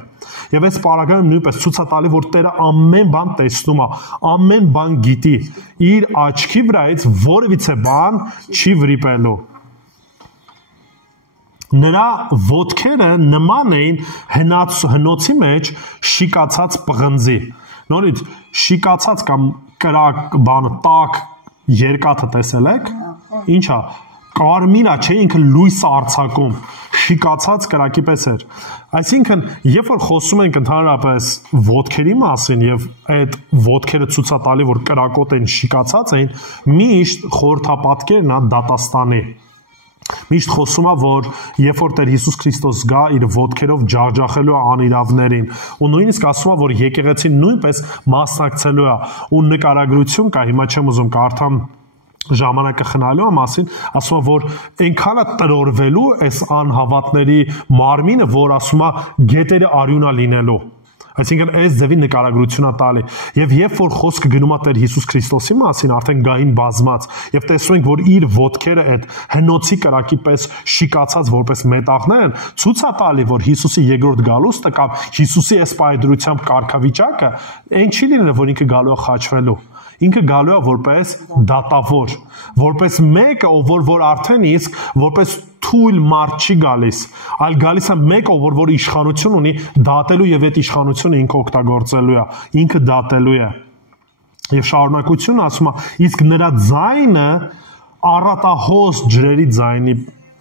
Եվ այս պարագայում նույնպես ցույց է տալի որ Տերը ամեն բան տեսնում է, ամեն բան գիտի, իր աչքի վրայից որևիցե բան չի վրիպելու։ Նրա ոտքերը նման էին հնոցի մեջ շիկացած պղնձի։ Նորից շիկացած կամ կրակ բանը տաք երկաթը տեսել եք, ինչա կարմիրա չէ ինքը լույս արձակում, շիկացած կրակի պես էր։ Այսինքն, երբ որ խոսում ենք ընդհանրապես ոտքերի մասին եւ այդ ոտքերը ցույց է տալի, որ կրակոտ են, շիկացած են, միշտ խորհրդապատկերն է դատաստանի։ Միշտ խոսում է, որ երբ որ Տեր Հիսուս Քրիստոս գա իր ոտքերով ջախջախելու է անիրավներին, ու նույնիսկ ասում է, որ եկեղեցին նույնպես մասնակցելու է, ու նկարագրություն կա, հիմա չեմ ուզում կարդամ ժամանակը խնալու մասին, ասում է, որ այնքան է տրորվելու այս անհավատների մարմինը, որ ասում է գետերը արյունա լինելու։ Այսինքն այս ձևի նկարագրություն է տալի։ Եվ երբ որ խոսքը գնում է Տեր Հիսուս Քրիստոսի մասին, արդեն գային բազմած, եւ տեսնում ենք, որ իր ոտքերը այդ հնոցի կրակի պես շիկացած որպես մետաղներ են, ցույց է տալի, որ Հիսուսի երկրորդ գալուստը կամ Հիսուսի այս պայդրությամբ կարգավիճակը այն չի լինել, որ ինքը գալու է խաչվելու։ Ինքը գալու է որպես դատավոր, որպես մեկը, որ արդեն իսկ որպես թույլ մարդ չի գալիս, այլ գալիս է մեկը, որ իշխանություն ունի դատելու եւ այդ իշխանությունը ինքը օգտագործելու է, ինքը դատելու է։ Եվ շարունակությունը ասում է, իսկ նրա ձայնը առատահոս ջրերի ձայնի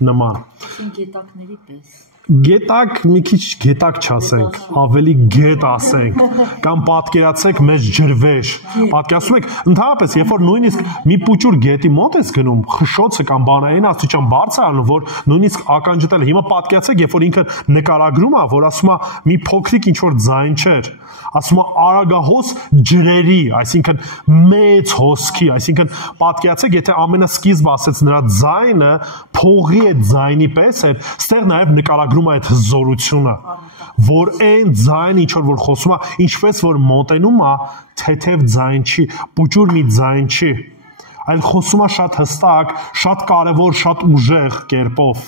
նման։ Գետակների պես։ Գետակ մի քիչ գետակ չասենք, ավելի գետ ասենք, կամ պատկերացեք մեծ ջրվեժ։ Պատկերացնում եք, ընդհանրապես, երբ որ նույնիսկ մի պուճուր գետի մոտ ես գնում, խշշոցը կամ բանը այն աստիճան բարձր անում, որ նույնիսկ ականջդ էլ հիմա պատկերացեք, երբ որ ինքը նկարագրում է, որ ասում է մի փոքրիկ ինչ որ ձայն չէր, ասում է արագահոս ջրերի, այսինքն մեծ հոսքի, այսինքն պատկերացեք, եթե ամենասկիզբը ասեց նրա ձայնը փողի այդ ձայնի պես էր, ստեղ նաև նկարագրում ծրագրում է այդ հզորությունը, որ այն ձայն ինչ որ խոսում է, ինչպես որ մոտենում է, թեթև ձայն չի, պուճուր մի ձայն չի, այլ խոսում է շատ հստակ, շատ կարևոր, շատ ուժեղ կերպով։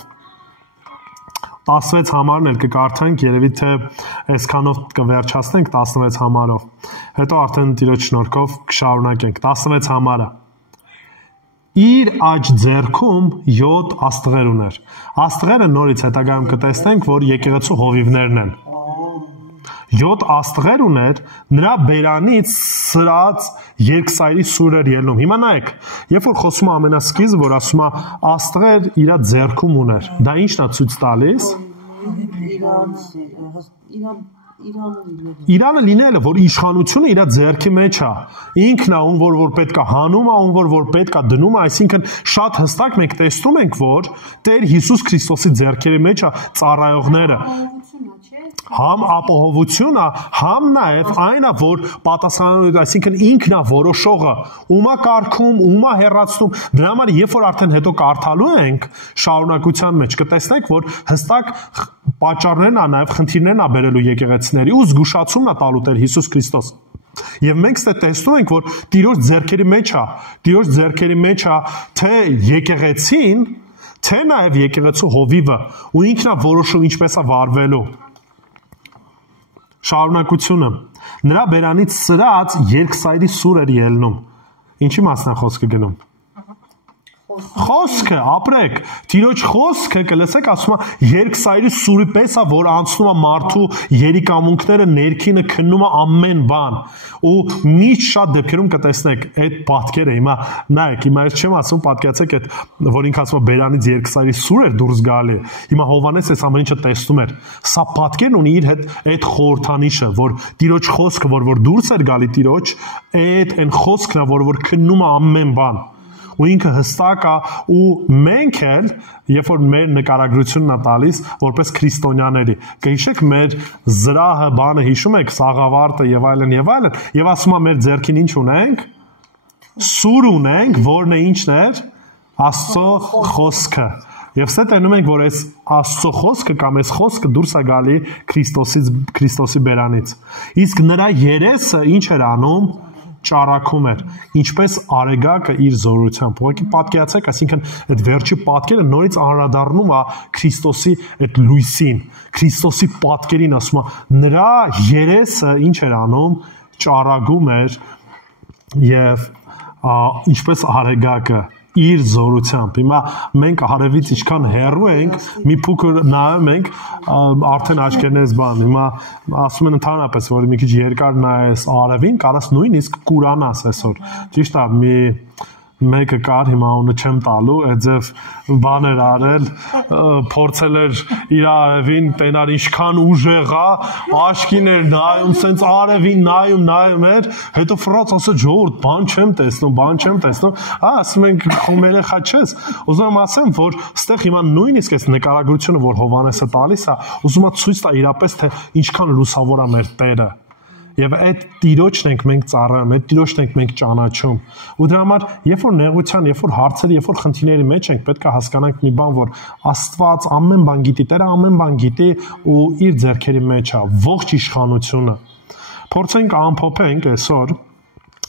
16 համարն էլ կկարդանք, երևի թե այսքանով կվերջացնենք 16 համարով, հետո արդեն Տիրոջ շնորհքով կշարունակենք։ 16 համարը։ Իր աջ ձեռքում 7 աստղեր ուներ։ Աստղերը նորից հետագայում կտեսնենք, որ եկեղեցու հովիվներն են։ 7 աստղեր ուներ, նրա բերանից սրած երկսայրի սուր էր ելնում։ Հիմա նայեք, երբ որ խոսում է ամենասկիզբը, որ ասում է աստղեր իր ձեռքում ուներ, դա ի՞նչն է ցույց տալիս։ Իրանը լինելը, որ իշխանությունը իր ձեռքի մեջ է, ինքն է ում որ պետք է հանում է, ում որ պետք է դնում է, այսինքն շատ հստակ մենք տեսնում ենք, որ Տեր Հիսուս Քրիստոսի ձեռքերի մեջ է ծառայողները։ Համ ապահովությունը, համ նաև այն է, որ պատասխանատու, այսինքն ինքն է որոշողը, ում է կարգում, ում է հեռացնում։ Դրա համար երբ որ արդեն հետո կարդալու ենք շարունակության մեջ, կտեսնենք, որ հստակ պատճառներն է, նաև խնդիրներն է բերելու եկեղեցիների ու զգուշացումն է տալու Տեր Հիսուս Քրիստոս։ Եվ մենք ստե տեսնում ենք, որ Տիրոջ ձեռքերի մեջ է, Տիրոջ ձեռքերի մեջ է թե եկեղեցին, թե նաև եկեղեցու հովիվը, ու ինքն է որոշում ինչպես է վարվելու։ Շարունակությունը։ Նրա բերանից սրած երկսայրի սուր էր ելնում։ Ինչի մասն է խոսքը գնում։ Խոսքը, ապրեք, Տիրոջ խոսքը կլսեք, ասում է երկսայրի սուրի պես է, որ անցնում է մարդու երիկամունքները, ներքինը քննում է ամեն բան։ Ու միշտ շատ դեպքերում կտեսնեք այդ պատկերը, հիմա նայեք, հիմա ես չեմ ասում, պատկերացեք այդ, որ ինքը ասում է բերանից երկսայրի սուր էր դուրս գալի։ Հիմա Հովհաննես այս ամեն ինչը տեսնում էր։ Սա պատկերն ունի իր հետ այդ խորհրդանիշը, որ Տիրոջ խոսքը, որ դուրս էր գալի Տիրոջ, այն խոսքն է, որ քննում է ամեն բան։ Ու ինքը հստակ է ու մենք էլ երբ որ մեր նկարագրությունն է տալիս որպես քրիստոնյաների կհիշեք մեր զրահը բանը հիշում եք սաղավարտը եւ այլն եւ ասում է մեր ձեռքին ինչ ունենք սուր ունենք որն է ինչն էր Աստծո խոսքը եւ սա տենում ենք որ այս Աստծո խոսքը կամ այս խոսքը դուրս է գալի Քրիստոսի բերանից իսկ նրա երեսը ինչ էր անում ճառագում էր, ինչպես արեգակը իր զորությամբ։ Ուղղակի պատկերացեք, այսինքն այդ վերջի պատկերը նորից անդրադառնում է Քրիստոսի այդ լույսին, Քրիստոսի պատկերին, ասում է նրա երեսը ինչ էր անում, ճառագում էր եւ ինչպես արեգակը իր զորությամբ։ Հիմա մենք արևից ինչքան հեռու ենք, մի փոքր նայում ենք, արդեն աչքերներս բան։ Հիմա ասում են ընդհանրապես, որ մի քիչ երկար նայես արևին, կարաս նույնիսկ կուրանաս այսօր։ Ճիշտ է, մի մեկը կար, հիմա ունը չեմ տալու, այդ ձև բան էր արել, փորձել էր իր արևին, տենար ինչքան ուժեղ է, աշկին էր նայում, սենց արևին նայում էր, հետո ֆրած ասաց ժողովուրդ, բան չեմ տեսնում, ասում ենք խում երեխա չես, ուզում եմ ասեմ, որ ստեղ հիմա նույնիսկ այս նկարագրությունը, որ Հովհաննեսը տալիս է, ուզում է ցույց տա իրապես, թե ինչքան լուսավոր է մեր Տերը։ Եվ այդ Տիրոջն ենք մենք ծառայում, այդ Տիրոջն ենք մենք ճանաչում։ Ու դրա համար, երբ որ նեղության, երբ որ հարցերի, երբ որ խնդիրների մեջ ենք, պետք է հասկանանք մի բան, որ Աստված ամեն բան գիտի, Տերը ամեն բան գիտի ու իր ձեռքերի մեջ է ողջ իշխանությունը։ Փորձենք ամփոփենք այսօր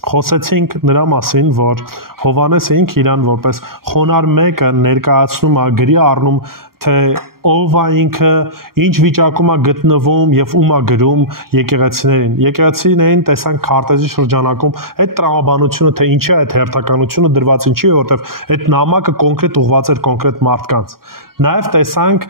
խոսեցինք նրա մասին, որ Հովհաննեսը ինքը իրան որպես խոնար մեկը ներկայացնում է, գրի առնում, թե ով է ինքը, ինչ վիճակում է գտնվում եւ ում է գրում եկեղեցիներին։ Եկեղեցիներին տեսանք քարտեզի շրջանակում այդ տրամաբանությունը, թե ինչի է այդ հերթականությունը դրված, ինչի, որովհետեւ այդ նամակը կոնկրետ ուղղված էր կոնկրետ մարդկանց։ Նաեւ տեսանք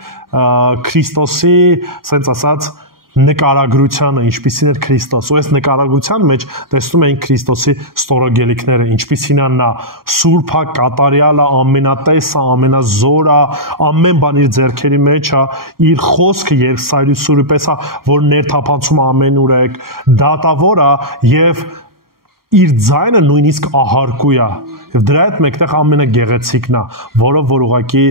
Քրիստոսի, ասենց ասած, նկարագրությանը, ինչպիսին էր Քրիստոս, ու այս նկարագրության մեջ տեսնում ենք Քրիստոսի ստորոգելիքները, ինչպիսին է նա, սուրբա, կատարյալը, ամենատեսը, ամենազորը, ամեն բան իր ձեռքերի մեջ է, իր խոսքը երկսայրի սուրի պես է, որ ներթափանցում ամենուրեք, դատավոր է եւ իր ձայնը նույնիսկ ահարկու է եւ դրա հետ մեկտեղ ամենագեղեցիկն է, որով որ ուղղակի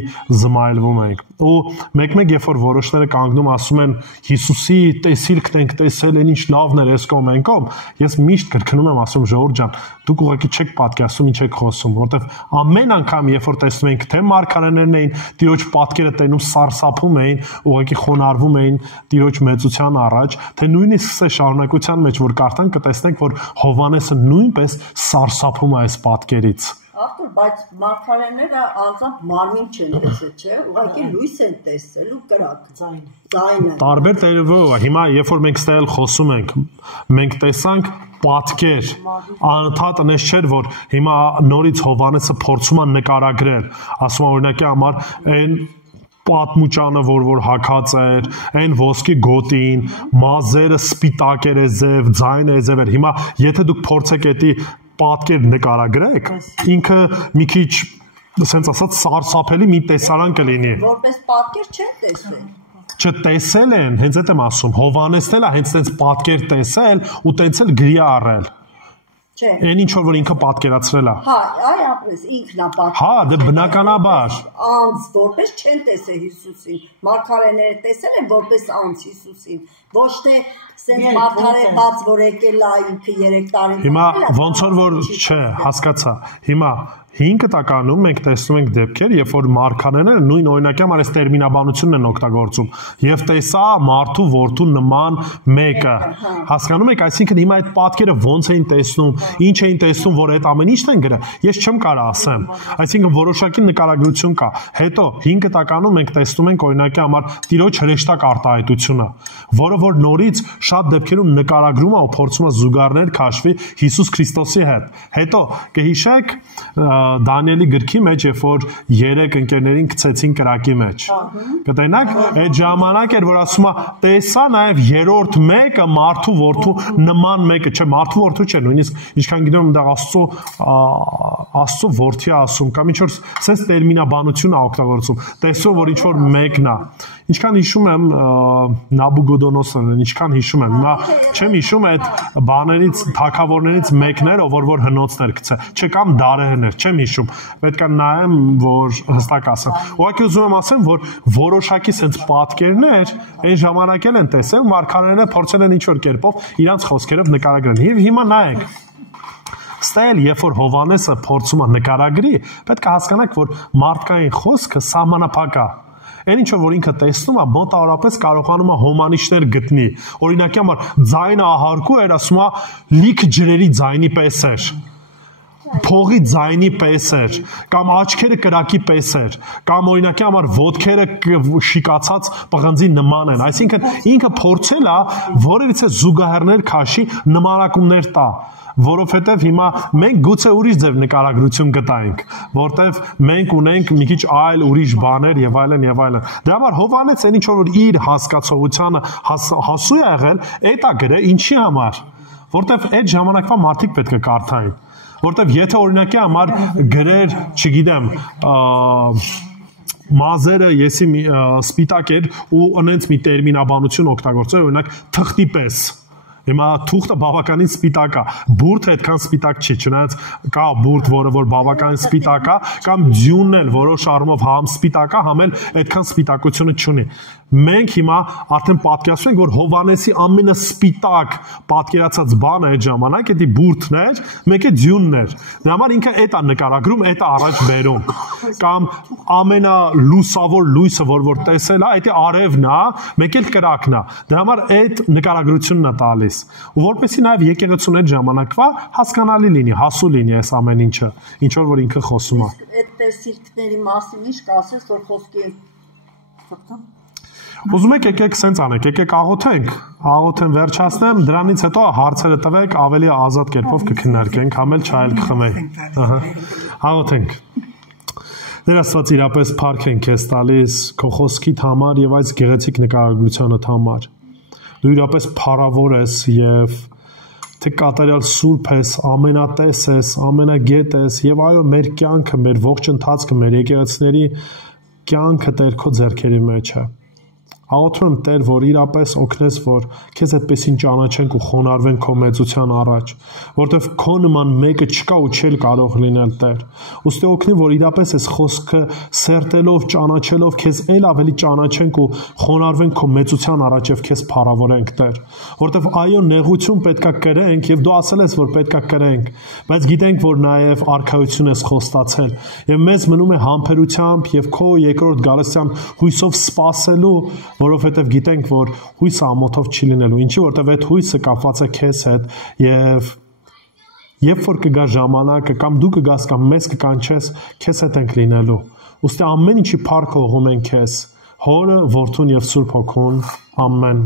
զմայլվում ենք։ Ու մեկ-մեկ երբ որ որոշները կանգնում ասում են Հիսուսի տեսիլքն ենք տեսել, այն ինչ լավն էր այս կողմ այն կողմ, ես միշտ կրկնում եմ ասում ժողովուրդ ջան, դուք ուղղակի չեք պատկերացնում ինչ եք խոսում, որովհետեւ ամեն անգամ երբ որ տեսնում ենք թե մարգարեներն էին Տիրոջ պատկերը տենում սարսափում էին, ուղղակի խոնարհվում էին Տիրոջ մեծության առաջ, թե նույնիսկ սա շարունակության մեջ որ կարդանք կտեսնենք որ Հովհաննեսը նույնպես սարսափում է այս պատկերից։ Արտուր, բայց մարգարեները անձամբ մարմին չեն տեսել, չէ՞, ուղղակի լույս են տեսել ու կրակ, ձայնը։ Տարբեր տերևով, հիմա երբ որ մենք ստել խոսում ենք, մենք տեսանք պատկեր, անընդհատ նես չէր, որ հիմա նորից Հովհաննեսը փորձում է նկարագրել, ասում է օրինակի համար այն պատմուճանը, որ հագած էր, այն ոսկի գոտին, մազերը սպիտակ էր ձև, ձայնը ձև էր։ Հիմա եթե դուք փորձեք էտի պատկեր նկարագրեք, ինքը մի քիչ, ասենց ասած, սարսափելի մի տեսարան կլինի։ Որպես պատկեր չեն տեսել։ Չտեսել են, հենց այդ եմ ասում, Հովհաննեսն էլ է հենց տենց պատկեր տեսել ու տենց էլ գրի առել։ Չէ։ Այն ինչ որ ինքը պատկերացրել է։ Հա, այ ապրես ինքն է պատկեր։ Հա, դե բնականաբար։ Անձ որպես չեն տեսել Հիսուսին։ Մարգարեները տեսել են որպես անձ Հիսուսին, ոչ թե սենց մարգարեված որ եկել է ինքը 3 տարի։ Հիմա ոնց որ չէ, հասկացա։ Հիմա 5 տականում մենք տեսնում ենք դեպքեր, երբ որ մարգարեները նույն օրինակի համար այս տերմինաբանությունն են օգտագործում եւ տեսա մարդու որդու նման մեկը։ Հասկանում եք, այսինքն հիմա այդ պատկերը ոնց էին տեսնում, ինչ էին տեսնում, որ այդ ամեն ինչն են գրել, ես չեմ կարող ասեմ։ Այսինքն որոշակի նկարագրություն կա։ Հետո 5 տականում մենք տեսնում ենք օրինակի համար Տիրոջ հրեշտակ արտահայտությունը, որը որ նորից շատ դեպքերում նկարագրում է ու փորձում է զուգահեռներ քաշվի Հիսուս Քրիստոսի հետ։ Հետո կհիշեք Դանիելի գրքի մեջ, երբ որ 3 ընկերներին գցեցին կրակի մեջ։ Կտենակ, այդ ժամանակ էր, որ ասում է, տեսա նաև երրորդ մեկը մարդու որդու նման մեկը, չէ, մարդու որդու չէ, նույնիսկ ինչքան գիտեմ, դա Աստծո որդի ասում, կամ ինչ որ sense տերմինաբանություն է օգտագործում։ Տեսո որ ինչ որ մեկն է։ Ինչքան հիշում եմ Նաբուգոդոնոսորն, ինչքան հիշում եմ, հիմա չեմ հիշում այդ բաներից, թագավորներից մեկն էր, որ հնոցներ գցե, չէ կամ դարերն էր, չեմ հիշում, պետք է նայեմ, որ հստակ ասեմ։ Ուղղակի ուզում եմ ասեմ, որ որոշակի sense պատկերներ այն ժամանակ էլ են տեսել, մարգարեները փորձել են ինչ-որ կերպով իրանց խոսքերով նկարագրել։ Եվ հիմա նայեք, ստել, երբ որ Հովհաննեսը փորձում է նկարագրի, պետք է հասկանաք, որ մարդկային խոսքը սահմանափակ է։ Այն ինչ որ ինքը տեսնում է, մոտավորապես կարողանում է հոմանիշներ գտնի։ Օրինակի համար ձայնը ահարկու էր, ասում է լիք ջրերի ձայնի պես էր։ Փողի ձայնի պես էր, կամ աչքերը կրակի պես էր, կամ օրինակի համար ոտքերը շիկացած պղնձի նման են։ Այսինքն ինքը փորձել է որևիցե զուգահեռներ քաշի նմանակումներ տա, որովհետև հիմա մենք գուցե ուրիշ ձև նկարագրություն գտայինք, որտեվ մենք ունենք մի քիչ այլ ուրիշ բաներ եւ այլն եւ այլն։ Դրա համար Հովհաննես այն ինչ որ իր հասկացողությանը հասու է եղել, այդ է գրել ինչի համար, որտեվ այդ ժամանակվա մարդիկ պետք է կարդային, որտեվ եթե օրինակի համար գրեր, չգիտեմ, մազերը եսի սպիտակ էր ու անենց մի տերմինաբանություն օգտագործել, օրինակ թղթի պես։ Հիմա թուղթը բավականին սպիտակ է, բուրդը այդքան սպիտակ չի, չնայած կա բուրդ, որը որ բավականին սպիտակ է, կամ ձյունն էլ որոշ առումով համ սպիտակ է, համ էլ այդքան սպիտակությունը չունի։ Մենք հիմա արդեն պատկերացնում ենք, որ Հովհաննեսի ամենասպիտակ պատկերացած բանը այդ ժամանակ էդի բուրդն էր, մեկ է ձյունն էր։ Դրա համար ինքը այդ է նկարագրում, այդ է առաջ բերում։ Կամ ամենալուսավոր լույսը, որ տեսել է, այդ է արևն է, մեկ էլ կրակն է։ Դրա համար այդ նկարագրությունն է տալիս։ Ու որպեսզի նաև եկեղեցուն այդ ժամանակվա հասկանալի լինի, հասու լինի այս ամեն ինչը, ինչ որ ինքը խոսում է։ Այդ տեսիլքների մասին ինչ կասես, որ խոսքի Ուզում եք եկեք սենց անեք, եկեք աղոթեն վերջացնեմ, դրանից հետո հարցերը տվեք, ավելի ազատ կերպով կքննարկենք, համ էլ չայել կխմենք։ Աղոթենք։ Տեր Աստված իրապես փառք ենք քեզ տալիս քո խոսքիդ համար եւ այս գեղեցիկ նկարագրությանդ համար։ Դու իրապես փառավոր ես եւ թե կատարյալ սուրբ ես, ամենատես ես, ամենագետ ես եւ այո մեր կյանքը, մեր ողջ ընթացքը, մեր եկեղեցիների կյանքը Տեր քո ձեռքերի մեջ է։ Աղոթում եմ Տեր, որ իրապես օգնես, որ քեզ այդպեսին ճանաչենք ու խոնարհվենք քո մեծության առաջ, որտեվ քո նման մեկը չկա ու չի կարող լինել, Տեր։ Ուստի օգնի, որ իրապես այս խոսքը սերտելով, ճանաչելով քեզ ել ավելի ճանաչենք ու խոնարհվենք քո մեծության առաջ եւ քեզ փառավորենք, Տեր։ Որտեվ այո, նեղություն պետքա կրենք եւ դու ասել ես, որ պետքա կրենք, բայց գիտենք, որ նաեւ արքայություն ես խոստացել եւ մեզ մնում է համբերությամբ եւ քո երկրորդ գալստյան հույսով սпасելու, որովհետև գիտենք, որ հույսը ամոթով չի լինելու, ինչի որտև այդ հույսը կապված է քեզ հետ եւ երբ որ կգա ժամանակը կամ դու կգաս կամ մեզ կկանչես, քեզ հետ ենք լինելու։ Ուստի ամեն ինչի փառք հողում ենք քեզ, Հորը, Որդուն եւ Սուրբ Հոգուն։ Ամեն։